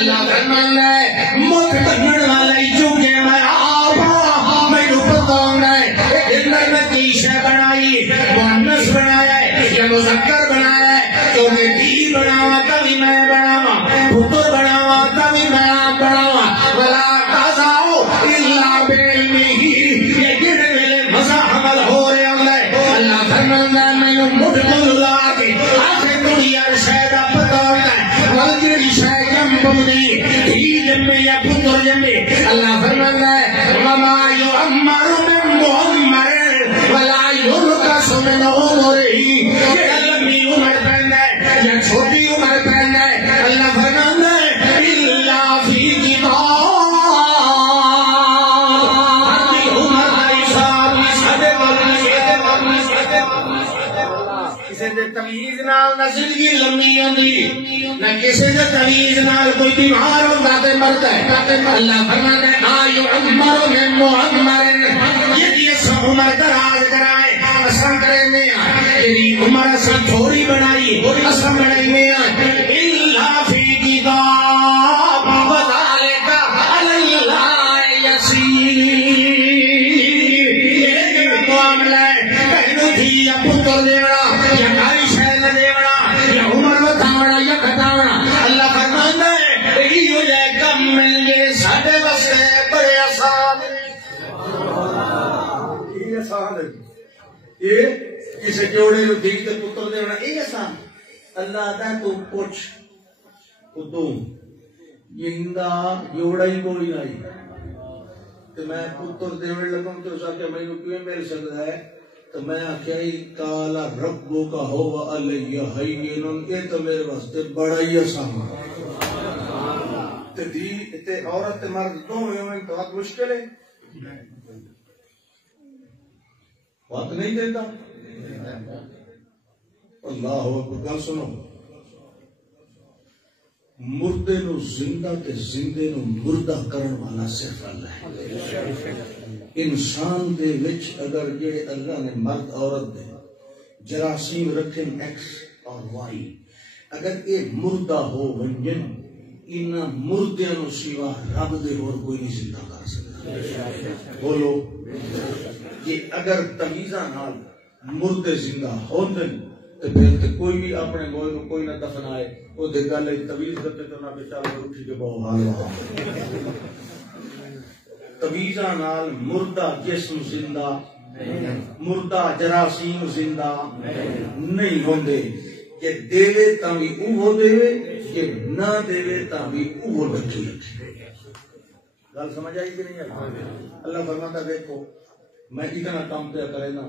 اللہ فرماتا ہے مٹھ بننے والا ہی چونکہ میں آپ میں پتا ہے اندر میں کی شے بنائی مؤنث بنایا ہے یا مذکر بنایا ہے تو میں بھی بناوا کبھی میں بناوا پتر بناوا کبھی میں آپ بناوا ولا تزاؤ الا بعلمہ یہ جن ویلے مزہ حمل ہو رہے ہیں اللہ فرماتا ہے میں مٹھ بلا کے آخر دنیا شاید پتا ہے والجڑی شاید جم بمدی ہی جمے یا پتر جمے اللہ فرماتا ہے وما یعمر من معمر ولا ينقص من عمرہ یہ لمبی عمر پہن ہے یا چھوٹی عمر پہن ہے اللہ فرماتا ہے الا فی کتاب ہر عمر کا حساب کسی دے تمیز نال نہ زندگی لمبی ہوندی نہ کسی دے تمیز نال کوئی بیمار ہوندا تے مردا ہے اللہ فرماتا ہے لا يعمر من معمر یہ سب عمر دراز کرائے اساں کرنے تیری عمر اساں تھوڑی بنائی اساں بنائیے الا فی کتاب وذالک علی اللہ یسیر یہ معاملہ ہے کہنو تھی یا پتر دیوڑا یا کاری شہر دیوڑا یا عمر بتاوڑا یا گھٹاوڑا اللہ فرماتا ہے یہ جائے کم مل گئے ساڑھے واسطے بڑے آسان یہ آسان ہے یہ کسی جوڑے جو دیکھ تے پتر دیونا یہ آسان اللہ آتا ہے تو پوچھ تو یہ اندہ جوڑا ہی کوئی نہیں تو میں پتر دیونے لگوں تو اس آکے میں کیوں میرے سکتا ہے تو میں آکے کالا ربو کا ہوا علیہ حینن یہ تو میرے واسطے بڑا ہی آسان تے عورت مرد دو میں تو بہت مشکل ہے وقت نہیں دیتا اللہ اکبر گل سنو مردے نو زندہ تے زندے نو مردہ کرن والا صرف اللہ ہے انسان دے وچ اگر جڑے اللہ نے مرد عورت دے جراثیم رکھن ایکس اور وائی اگر یہ مردہ ہو ونجن ان مردیاں نو سوا رب دے اور کوئی نہیں زندہ کر سکتا بولو کہ اگر تمیزاں نال مردے زندہ ہوندن تو پھر کوئی بھی اپنے موئے کو کوئی نہ دفنائے وہ دے گالے تمیز کرتے تو نہ بیچارے اٹھی کے بہو حال وہاں تمیزاں نال مردہ جسم زندہ مردہ جراثیم زندہ نہیں ہوندے کہ دیوے تاں بھی اوہ دیوے کہ نہ دیوے تاں بھی اوہ رکھی رکھے گل سمجھ آئی کہ نہیں آئی اللہ فرماتا دیکھو میں اتنا کام پہ کرے نا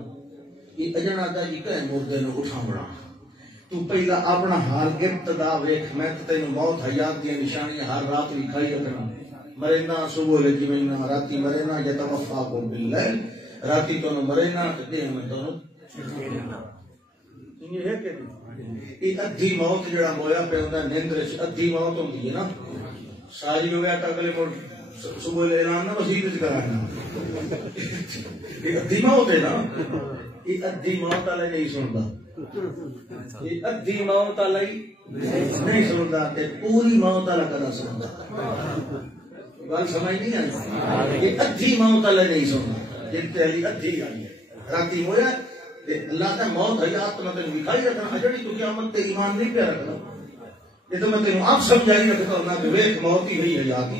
یہ اجنا دا جی کہیں مردے نے اٹھا بڑا تو پہلا اپنا حال ابتدا ویکھ میں تینوں موت حیات دی نشانیاں ہر رات لکھائی رکھنا مرنا صبح لگی میں راتی مرنا یا توفا کو باللیل راتی تو مرنا تے میں تو یہ ہے کہ یہ ادھی موت جڑا ہویا پہ ہوندا نیندر وچ ادھی موت ہوندی ہے نا ساری ہو گیا تا اگلے موت صبح لے اعلان نہ مسجد وچ کرانا یہ ادھی موت ہے نا یہ ادھی موت والے نہیں سنتا یہ ادھی موت والے نہیں سنتا تے پوری موت والا کدا سنتا گل سمجھ نہیں آئی یہ ادھی موت والے نہیں سنتا جن تے علی ادھی آئی ہے راتی ہویا اللہ کا موت حیات تو میں تینوں دکھائی رکھنا اجڑی تو قیامت تے ایمان نہیں پہ رکھنا یہ تو میں تینوں آپ سمجھائی رکھتا ہوں کہ ویک موت ہی ہوئی حیاتی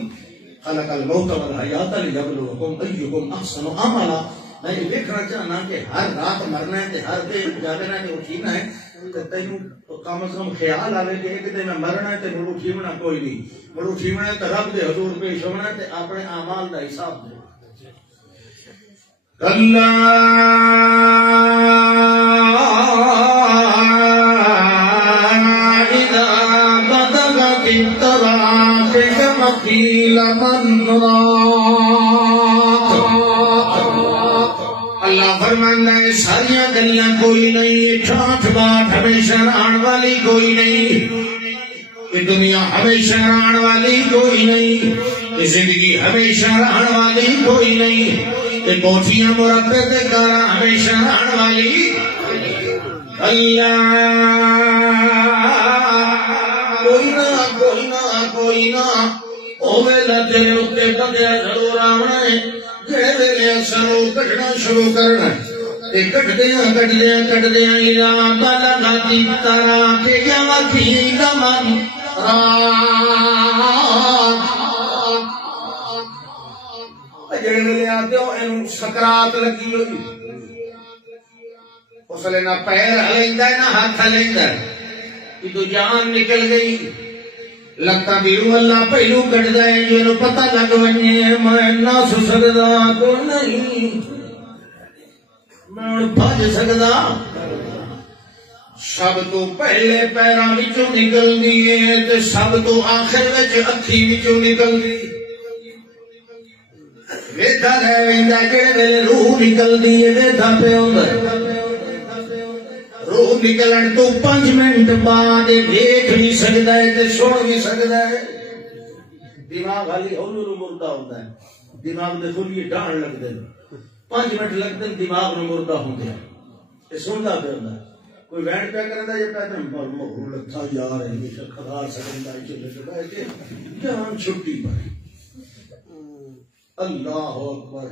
خلق الموت والحیات لیبلوکم ایکم احسن عملا میں یہ دیکھنا چاہنا کہ ہر رات مرنا ہے تے ہر دن جاگنا ہے تے اٹھینا ہے تے تینوں کم از کم خیال آوے کہ ایک دن میں مرنا ہے تے مڑ اٹھینا کوئی نہیں مڑ اٹھینا ہے تے رب دے حضور پیش ہونا ہے تے اپنے اعمال دا حساب دے اللہ اذا بدغت التراقق مقيل من راق اللہ فرماتا ہے ساریاں گلیاں کوئی نہیں ٹھاٹھ باٹھ ہمیشہ رہن والی کوئی نہیں یہ دنیا ہمیشہ رہن والی کوئی نہیں یہ زندگی ہمیشہ رہن والی کوئی نہیں یہ کوٹھیاں مربے دے کارا ہمیشہ رہن والی اللہ کوئی نہ کوئی نہ ویلا تیرے اتنے بندیا ضرور آنا ہے جہے ویلے سرو کٹنا شروع کرنا کٹدیا بالا گاتی تارا کے دمن جہے ویلے آتے ہو سکرات لگی ہوئی اس لیے نہ پیر ہلیندا ہے نہ ہاتھ ہلیندا ہے کہ تو جان نکل گئی لگتا بیرو اللہ پہلو کٹدا ہے جنوں پتہ لگ ونے میں نہ سکدا تو نہیں میں بھج سکدا سب تو پہلے پیراں وچوں نکلدی ہے تے سب تو آخر وچ اکھی وچوں نکلدی ویکھا رہ ویندا کہڑے ویلے روح نکلدی ہے ویکھا پہ ہوندا روح نکلن تو 5 منٹ بعد دیکھ بھی سکتا ہے تے سن بھی سکتا ہے دماغ حالی ہولو مردہ ہوتا ہے دماغ دے کھلیے ڈان لگتے ہیں 5 منٹ لگتے ہیں دماغ نو مردہ ہوتے ہیں یہ سنتا پہ ہوتا ہے کوئی وینٹ پہ کرتا ہے یہ کہتے ہیں مہر لگتا جا رہے ہیں ہمیشہ خدا سکتا ہے چلے چلے کے جان چھٹی پر اللہ اکبر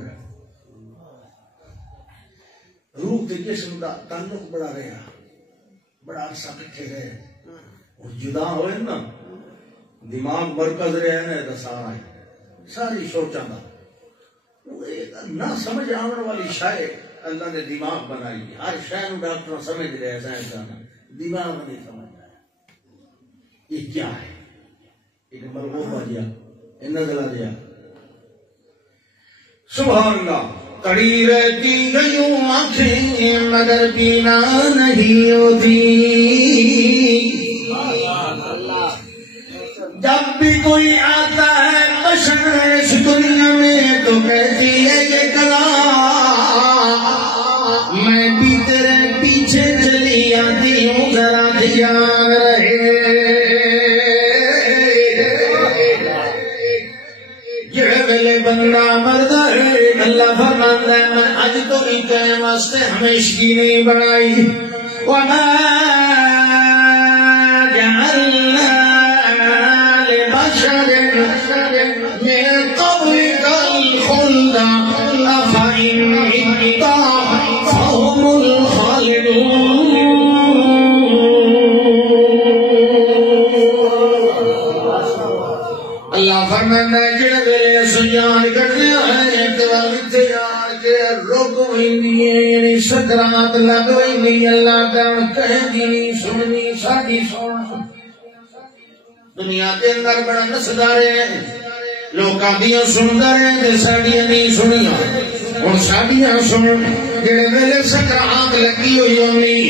روح کے جسم کا تعلق بڑا رہا بڑا عرصہ کٹھے گئے اور جدا ہوئے نا دماغ مرکز رہے نا تو سارا ساری سوچاں دا نہ سمجھ آنے والی شے اللہ نے دماغ بنائی ہر شے نو ڈاکٹر سمجھ رہے ہیں سائنسدان دماغ نہیں سمجھ رہا یہ کیا ہے ایک مرغوبہ دیا نزلہ دیا سبحان اللہ کڑی رہتی گئیوں آنکھیں مگر پینا نہیں ہوتی جب بھی کوئی آتا ہے بشر اس دنیا میں تو کہتی ہے یہ کلام میں بھی تیرے پیچھے چلی آتی ہوں ذرا دھیان رہے یہ ویلے بندہ مرد ہے اللہ فرماتا ہے میں اج تو نہیں کہنے واسطے ہمیشگی نہیں بنائی وما جعلنا لبشر من قبلك الخلد أفإن مت فهم الخالدون اللہ فرماتا ہے جڑے ویلے سجان کرنے ہیں روک ہوئی سکرات لگ ہوئی اللہ کا کہنی نہیں سننی ساڈی سن دنیا کے اندر بڑا نسدا رہے لوکاں دیاں سندا رہے ساڈیاں نہیں سنیاں ہن ساڈیاں سن جڑے ویلے سکرات لگی ہوئی ہونی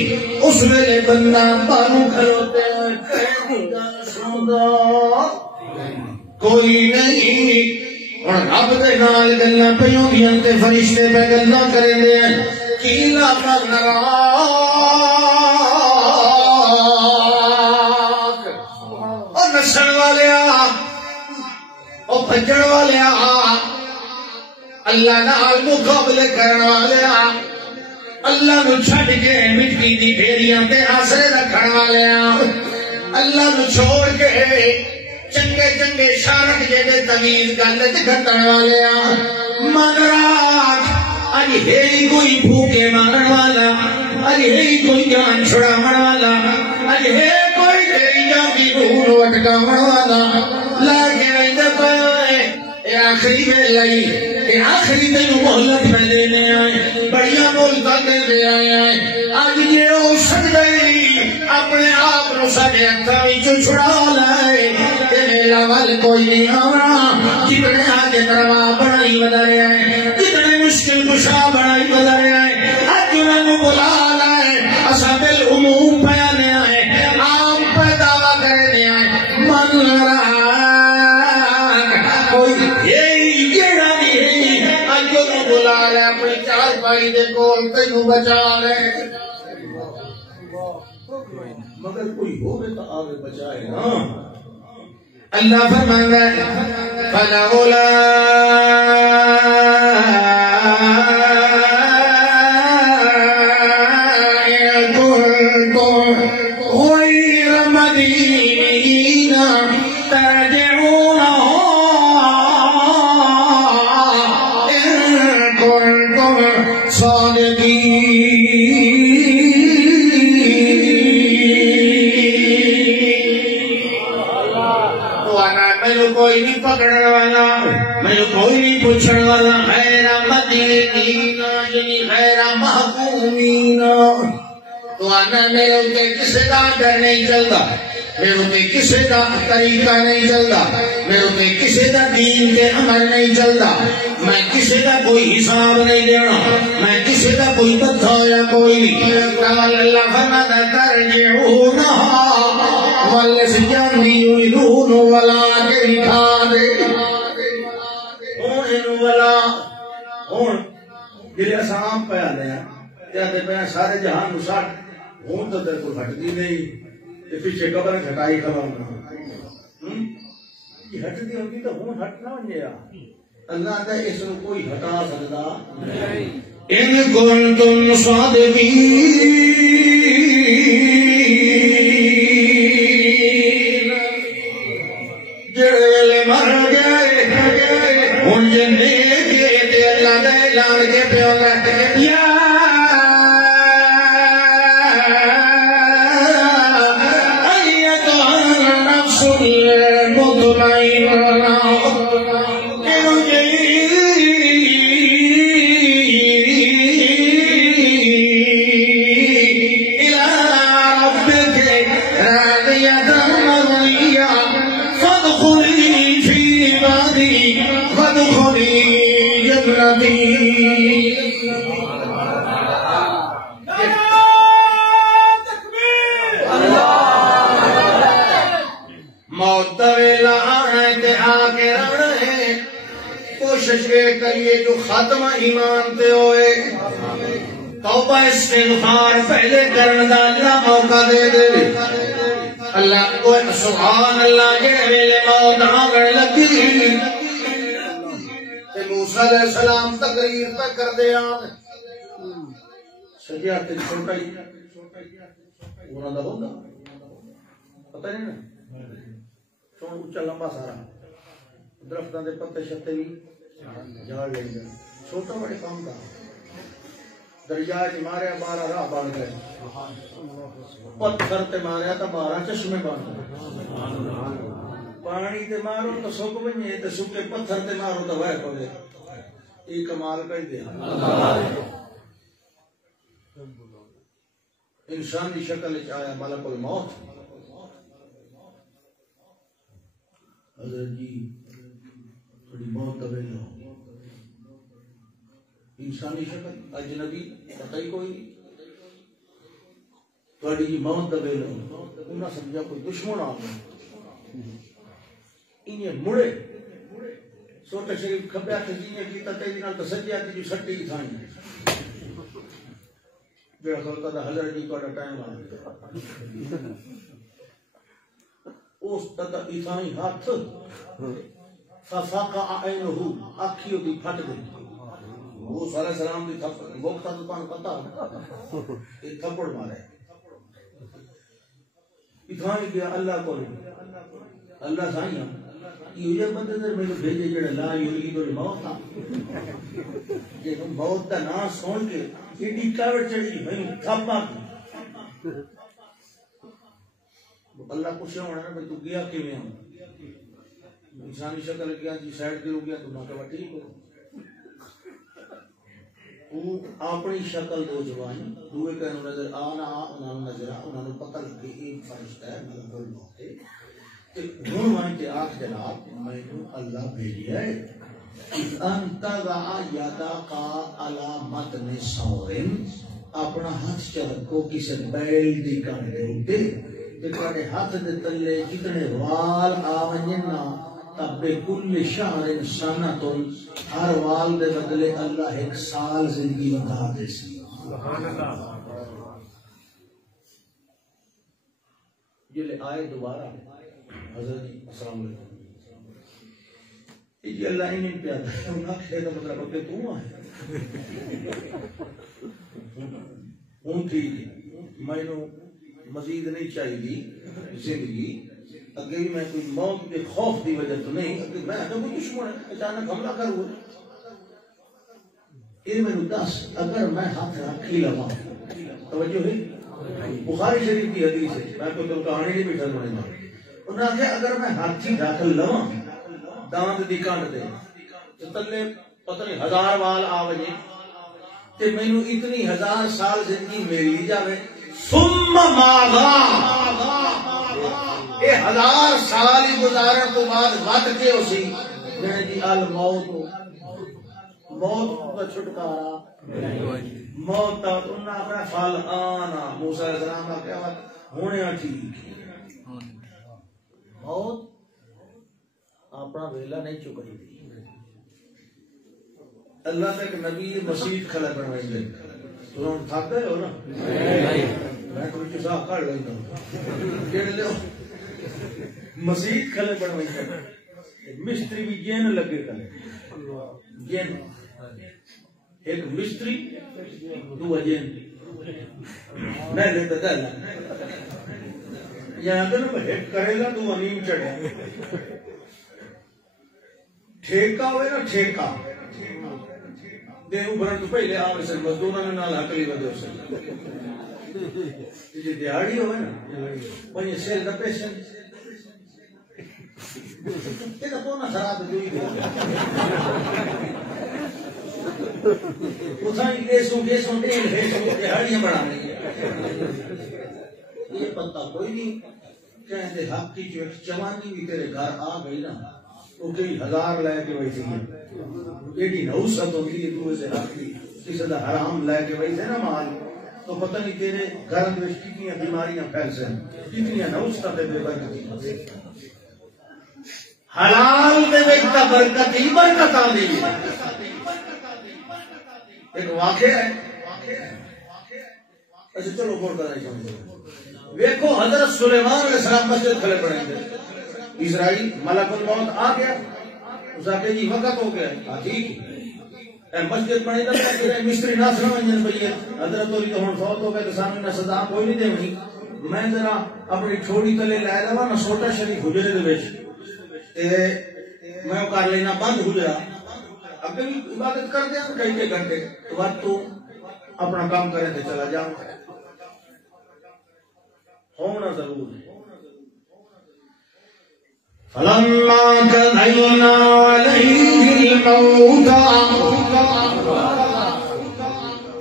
اس ویلے بندہ باہوں کھلوتے کہنی گل سندا کوئی نہیں اور رب دے نال گلاں پہ ہوندیاں تے فرشتے پہ گلاں کریندے ہیں کیلا پر نراک او نسن والیا او بھجن والیا اللہ نال مقابلے کرن والیا اللہ نو چھڈ کے مٹی دی ڈھیریاں تے آسرے رکھن والیا اللہ نو چھوڑ کے چنگے چنگے شارک جیدے تمیز گلت گھٹن والے من رات اج ہے کوئی بھوکے مارن والا اج ہے کوئی جان چھڑاون والا اج ہے کوئی تیری جان کی روح اٹکاون والا لا کے ویندے پئے اے آخری ویلے اے آخری تینوں مہلت میں دینے آئے بڑیاں مہلتاں دے آئے اج جے او سکدا اپنے آپ نو ساڈے ہتھاں وچوں چھڑا لائے میرا ول کوئی نہیں آنا جتنے آگے دروا بنائی بدلے ہیں جتنے مشکل کشا بنائی بدلے ہیں اج انہوں نے بلا لائے اسا بالعموم بیانے آئے عام پہ دعویٰ کرنے آئے من راک کوئی یہی جڑا نہیں اج انہوں بلا لائے اپنی چار پائی دے کول تینوں بچا لے مگر کوئی ہوئے تو آگے بچائے نا اللہ فرماتا ہے فلولا كنتم غير مدينين ترجعون کوئی نہیں پکڑنے والا میرے کوئی نہیں پوچھنے والا خیر مدینین یعنی خیر محکومین تو آنا میرے اتنے کسی کا ڈر نہیں چلتا میرے اتنے کسی کا طریقہ نہیں چلتا میرے اتنے کسی کا دین کے عمل نہیں چلتا میں کسی کا کوئی حساب نہیں دینا میں کسی کا کوئی بدھا یا کوئی نہیں اللہ فرماتا ترجعونہا والسجن یريدون ولا ترکان ولا ہون جلے اسام پہ آنے ہیں جاتے پہ سارے جہان نساٹ ہون تو تیرے کو ہٹتی نہیں یہ پیچھے قبر ہٹائی کھڑا ہونا یہ ہٹتی ہوگی تو ہون ہٹنا ہونے یا اللہ نے اس کو کوئی ہٹا سکتا ان کنتم صادقین جڑے مر گئے ان جنے کے تے اللہ دے اعلان کے پیو لٹے یا ایتھا النفس المطمئنہ کریے جو ختم ایمان تے ہوئے توبہ استغفار پہلے کرنے دا اللہ موقع دے دے اللہ کو سبحان اللہ کے ویلے موت آگے لگی تے موسیٰ علیہ السلام تقریر پہ کر دے آن سجیات تے چھوٹا ہی انہوں نے ہوگا پتہ نہیں نا چھوڑ اچھا لمبا سارا درختان دے پتے شتے بھی جھاڑ لیں گے چھوٹا بڑے کام کا دریا چ ماریا 12 راہ بن گئے پتھر تے ماریا تو 12 چشمے بن گئے پانی تے مارو تو سک بنے تے سکے پتھر تے مارو تو وے پوے یہ کمال کر دے انسان کی شکل وچ آیا ملک الموت حضرت جی تھوڑی موت دا ویلا انسانی شکل اجنبی پتہ ہی کوئی تھوڑی جی موت دا ویلا انہاں سمجھا کوئی دشمن آ گیا انہیں مڑے سوٹا شریف کھبیا تے جینے کیتا تے نال تے سجیا تے جو سٹی تھائی جڑا خلقہ دا حضرت جی تہاڈا ٹائم آ گیا اس تک اتھائی ہاتھ ففاقع عینہ آکھیو دی پھٹ گئی وہ صلی اللہ علیہ وسلم دی وقت تو پان پتا ایک تھپڑ مارے اتھائی گیا اللہ کو اللہ سائیاں یہ بندے در میں بھیجے جڑا لا یرید الموت کہ تم موت دا نام سن کے ایڈی کاوڑ چڑھی بھئی تھپا اللہ پوچھے ہونا نا تو گیا کیویں ہوں انسانی شکل کیا جی سائڈ تے ہو گیا تو نہ کہ ٹھیک ہو وہ اپنی شکل دو جوانی دوے کہ نظر آنا انہاں نظر انہاں نوں پتہ لگے ایک فرشتہ ہے ملک الموت ہے تے ہن وہاں تے آکھ جناب میں اللہ بھیجیا ہے انت ذا یدک علی متن ثورن اپنا ہاتھ چ رکھو کسی بیل دی کانٹے تے تیرے ہاتھ دے تلے جتنے وال آونجن نا تب کل شہر سنتن ہر وال دے بدلے اللہ ایک سال زندگی بتا دے سی سبحان اللہ یہ لے آئے دوبارہ حضرت السلام علیکم یہ اللہ انہیں پیادا ہے انہاں کھے دا مطلب کہ تو آئے ان تھی میں مزید نہیں چاہیے زندگی اگے بھی میں کوئی موت کے خوف کی وجہ تو نہیں، اگے میں کوئی دشمن ہے اچانک حملہ کروں یہ میں دس اگر میں ہاتھ رکھ ہی لوا، توجہ ہے بخاری شریف کی حدیث ہے، میں کوئی تو کہانی نہیں بیٹھا بنے گا، انہوں نے کہا اگر میں ہاتھ ہی رکھ لوا دانت دی کانڈ دے تلے پتہ نہیں 1000 وال آ وجے تے مینوں اتنی 1000 سال زندگی میری جاوے ثم ماذا اے 1000 سال ہی گزارن تو بعد ود کے اسی میں جی الموت موت کا چھٹکارا موت تا انہاں اپنا فال آنا موسیٰ علیہ السلام کا کیا بات ہونے ٹھیک موت اپنا ویلا نہیں چکائی دی اللہ تک نبی مسجد کھلا بنوائی دے تو ہم تھک گئے ہو نا میں کوئی چیزا کر لیتا ہوں کہنے لے مسجد کھلے بنوائی دے مستری بھی جین لگے کھلے جین ایک مستری دو جین میں لیتا دل یہاں تو نا ہٹ کرے گا تو انیم چڑھے ٹھیکہ ہوئے نا ٹھیکہ دیو برن تو پہلے آوے سے مزدوروں نے نال حقلی بدے سے یہ دیہاڑی ہوئے نا وہی سیل دا پیشن یہ تو پونا خراب دوئی دے اتھائی گیسوں دین دیہاڑیاں بڑھا رہی ہے یہ پتہ کوئی نہیں کہیں دے حق کی جو ایک جوانی بھی تیرے گھر آ گئی نا وہ کئی 1000 لے کے وہی تھی ایڈی نوست ہوتی ہے تو اسے حق دی کسی دا حرام لے کے وہی تھے نا مال تو پتہ نہیں تیرے گھر میں کتنی بیماریاں پھیل سے کتنی نوست تے بے برکتی حلال دے وچ تا برکت ہی برکت آندی ہے ایک واقعہ ہے ایسے چلو غور کرنا چاہیے دیکھو حضرت سلیمان علیہ السلام مسجد کھلے پڑے تھے اسرائیل ملک الموت آ گیا اس آگے جی وقت ہو گیا ٹھیک مسجد بنی تھا مستری نہ سنا انجن بھئی حضرت ہوئی تو ہن فوت ہو گئے تو سامنے نہ سزا کوئی نہیں دے وہی میں ذرا اپنی چھوڑی تلے لائے دا نا چھوٹا شریف حجرے دے وچ تے میں کر لینا بند حجرا اگے بھی عبادت کر دیا کئی کے گھنٹے بعد تو اپنا کام کرے تے چلا جاؤں ہونا ضرور ہے فلما قضينا عليه الموت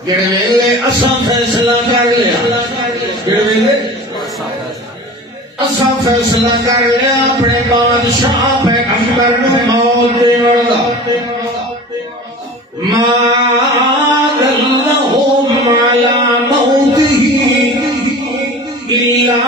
گڑویلے اساں فیصلہ کر لیا گڑویلے اساں فیصلہ کر لیا اپنے بادشاہ پیغمبر نو موت دیوڑ دا ما دلهم على موته الا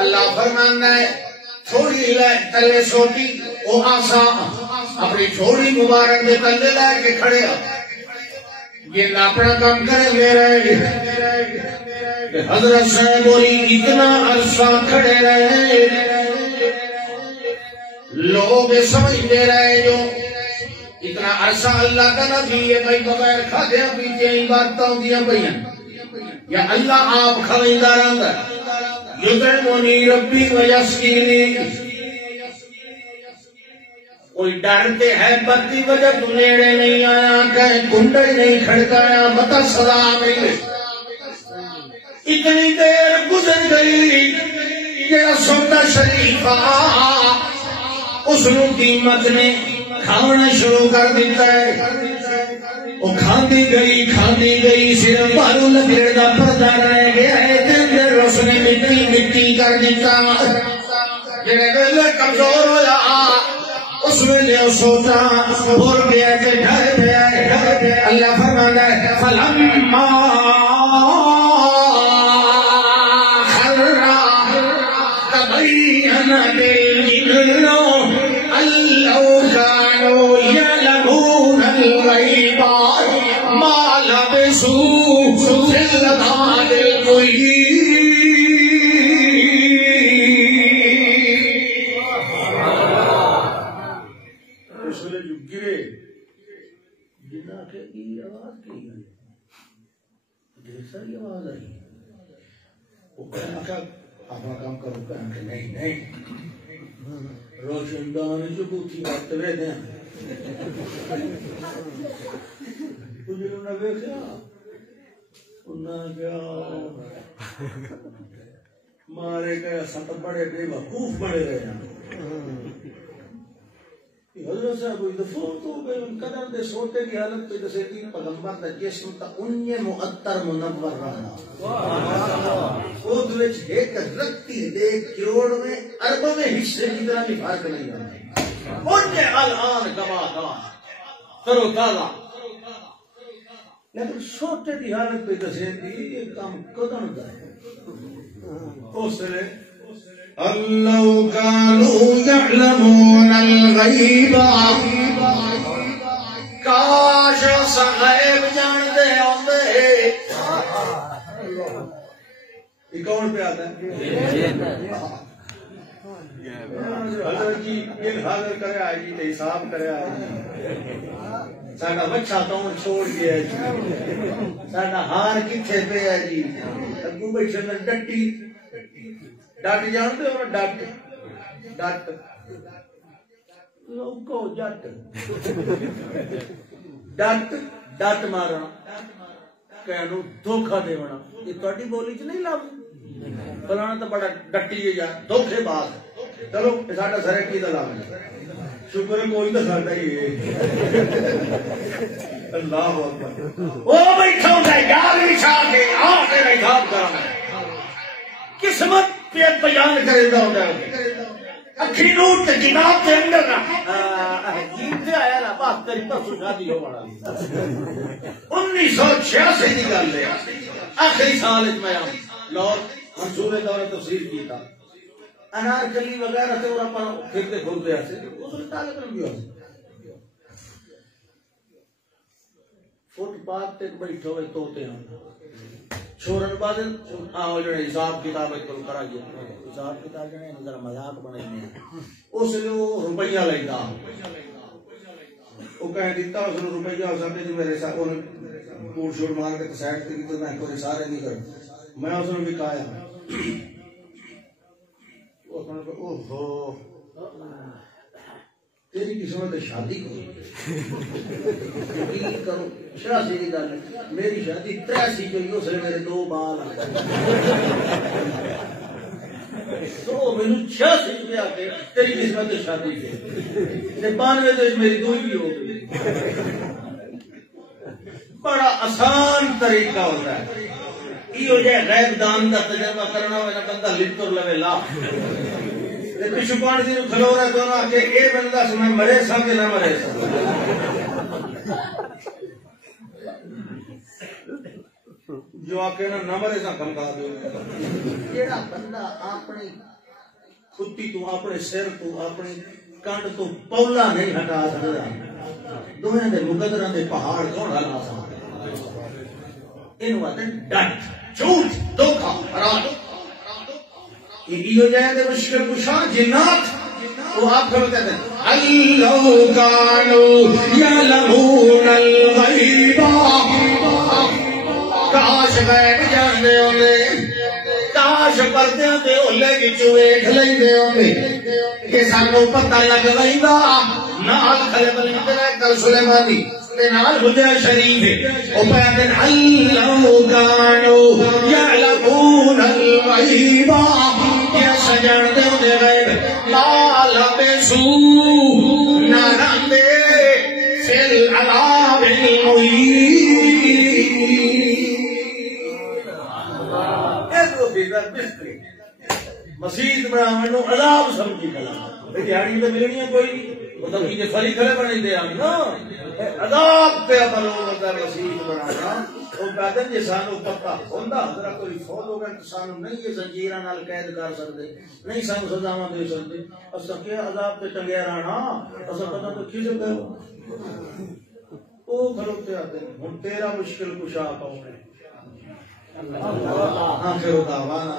اللہ فرمانا ہے چھوڑی لے تلے سوٹی او آسا اپنی چھوڑی مبارک دے تلے لے کے کھڑے یہ اپنا کام کرے میرے حضرت صاحب بولی اتنا عرصہ کھڑے رہے لوگ سمجھتے رہے جو اتنا عرصہ اللہ کا نبی ہے بھائی بغیر کھاتے پیتے ہیں باتوں دیا بھائیاں یا اللہ آپ خریدار اندر یطعمنی ربی ویسقینی کوئی ڈرتے ہے بدی وجہ تو نیڑے نہیں آیا کہیں کنڈے نہیں کھڑکایا بتا سزا ملے اتنی دیر گزر گئی جڑا سونا شریفہ اس نو قیمت نے کھانا شروع کر دیتا ہے وہ کھاندی گئی صرف بالو لگڑ دا پردہ رہ گیا ہے اندر اس نے مٹی کر دیتا جڑے ویلے کمزور ہویا اس ویلے سوچا بول گیا کہ ڈر گیا اللہ فرماتا ہے فلما خر تبين بالجن أن لو كانوا يعلمون الغيب ما لبثوا في العذاب المهين یہ آواز کی ہے ڈھیر ساری آواز آئی وہ کہنا کہ اپنا کام کرو کہ نہیں روشن دان جو بوتھی بات رہے دیں انہوں نے دیکھا انہوں نے کیا مارے گئے سب بڑے بے وقوف بڑے رہے ہیں حضرت صاحب کوئی دفوت ہو گئے ان قدر دے سوٹے کی حالت پہ جیسے تین پیغمبر دا جسم تا انیے معطر منور رہنا خود وچ ایک رکتی دے کروڑ میں اربوں میں حصے کی طرح بھی فرق نہیں آتا انیے الان گواہ دا کرو تازہ لیکن سوٹے کی حالت پہ جیسے یہ کام قدر دا ہے اس نے لو كانوا يعلمون الغيب کاش غیب جانتے ہوندے یہ کون پہ آتا ہے حضرت جی یہ حاضر کرے آئے جی حساب کرے آئے جی ساڈا بچہ تو چھوڑ گیا جی ساڈا ہار کتھے پہ ہے جی اگوں بیٹھے میں ڈٹی ڈٹ جانتے ہو ڈٹ ڈٹ لوگو جٹ ڈٹ ڈٹ مارنا کہنو دھوکھا دیونا یہ تہاڈی بولی چ نہیں لفظ فلانا تو بڑا ڈٹی ہے یار دھوکھے باز چلو یہ ساڈا سرے کی دا لفظ شکر ہے کوئی تو ساڈا ہی ہے اللہ اکبر او بیٹھا ہوندا یار وچھا کے آ کے حساب کرنا قسمت پہ بیان کرے دا ہوندا ہے اکھی نور تے جناب تے اندر نا جیت تے آیا نا بات تیری پرسوں شادی ہو بڑا 1986 دی گل ہے آخری سال وچ میں لاہور منصوبے دور تفسیر کیتا انارکلی وغیرہ تے اور اپنا پھرتے پھرتے ایسے اس نے طالب علم بھی ہوتے فٹ پاتھ تے بیٹھے ہوئے توتے ہیں چھوڑن بعد آؤ جو حساب کتاب ایک کرا گیا حساب کتاب جانے ذرا مذاق بنائے اس نے وہ روپیہ لیتا وہ کہہ دیتا اس نے روپیہ سب نے میرے ساتھ انہیں کوٹ شوٹ مار کے سائڈ تھی تو میں کوئی سارے نہیں کروں میں اس نے بھی کہا اوہو تیری قسمت شادی کرو شراشی کی گل میری شادی 83 ہوئی اس نے میرے 2 بال تو مینو 86 پہ آ کے تیری قسمت شادی کی 92 میری 2 بھی ہو گئی بڑا آسان طریقہ ہوتا ہے یہ جائے غیب دان کا تجربہ کرنا ہوا بندہ لٹر لوے لا پچھو پانی دن کھلو رہا تو نہ کہ اے بندہ سے میں مرے سا کہ نہ مرے سا جو آکے نہ مرے سا کم کہا دو جیڑا بندہ اپنی خودی تو اپنے سر تو اپنی کانڈ تو پولا نہیں ہٹا سکتا دوہے دے مقدران دے پہاڑ کون ہلا سکتا انہوں آتے ڈٹ جھوٹ دھوکا حرام یہ جائے دے مشکل کشا جنات وہ آپ کو کہتے ہیں اللہ کانو یعلمون الغیب کاش غیب جاننے ہونے کاش پردے دے اولے کی چویٹھ لیں دے ہونے کہ سانو پتہ لگ ویندہ نال کھلے بلی اتنا کل سلیمانی نال حجر شریف ہے او پیادن اللہ کانو یعلمون الغیب کیا سجن دے انہیں غیب مالا بیسو نارندے فیل عذاب المعید ایک وہ فیدر بستری مسید براہمنو عذاب سمجھی کلا دیہانی تو ملنی ہے کوئی وہ تو کیجئے فری کھلے بنائی دے آنی نا عذاب پہ اپلوں اگر مسید براہمنو وہ کہتے ہیں سانو پتہ ہوندہ حضرہ کوئی فوت ہو گئے تو سانو نہیں یہ زنجیرہ نال قید کر سکتے نہیں سانو سزاواں دے سکتے اسا کیا عذاب پہ ٹنگے رہنا اسا پتہ تو کسی پہ وہ کھلوتے آتے ہیں ہم تیرا مشکل کشا پاؤں آخر دعوانا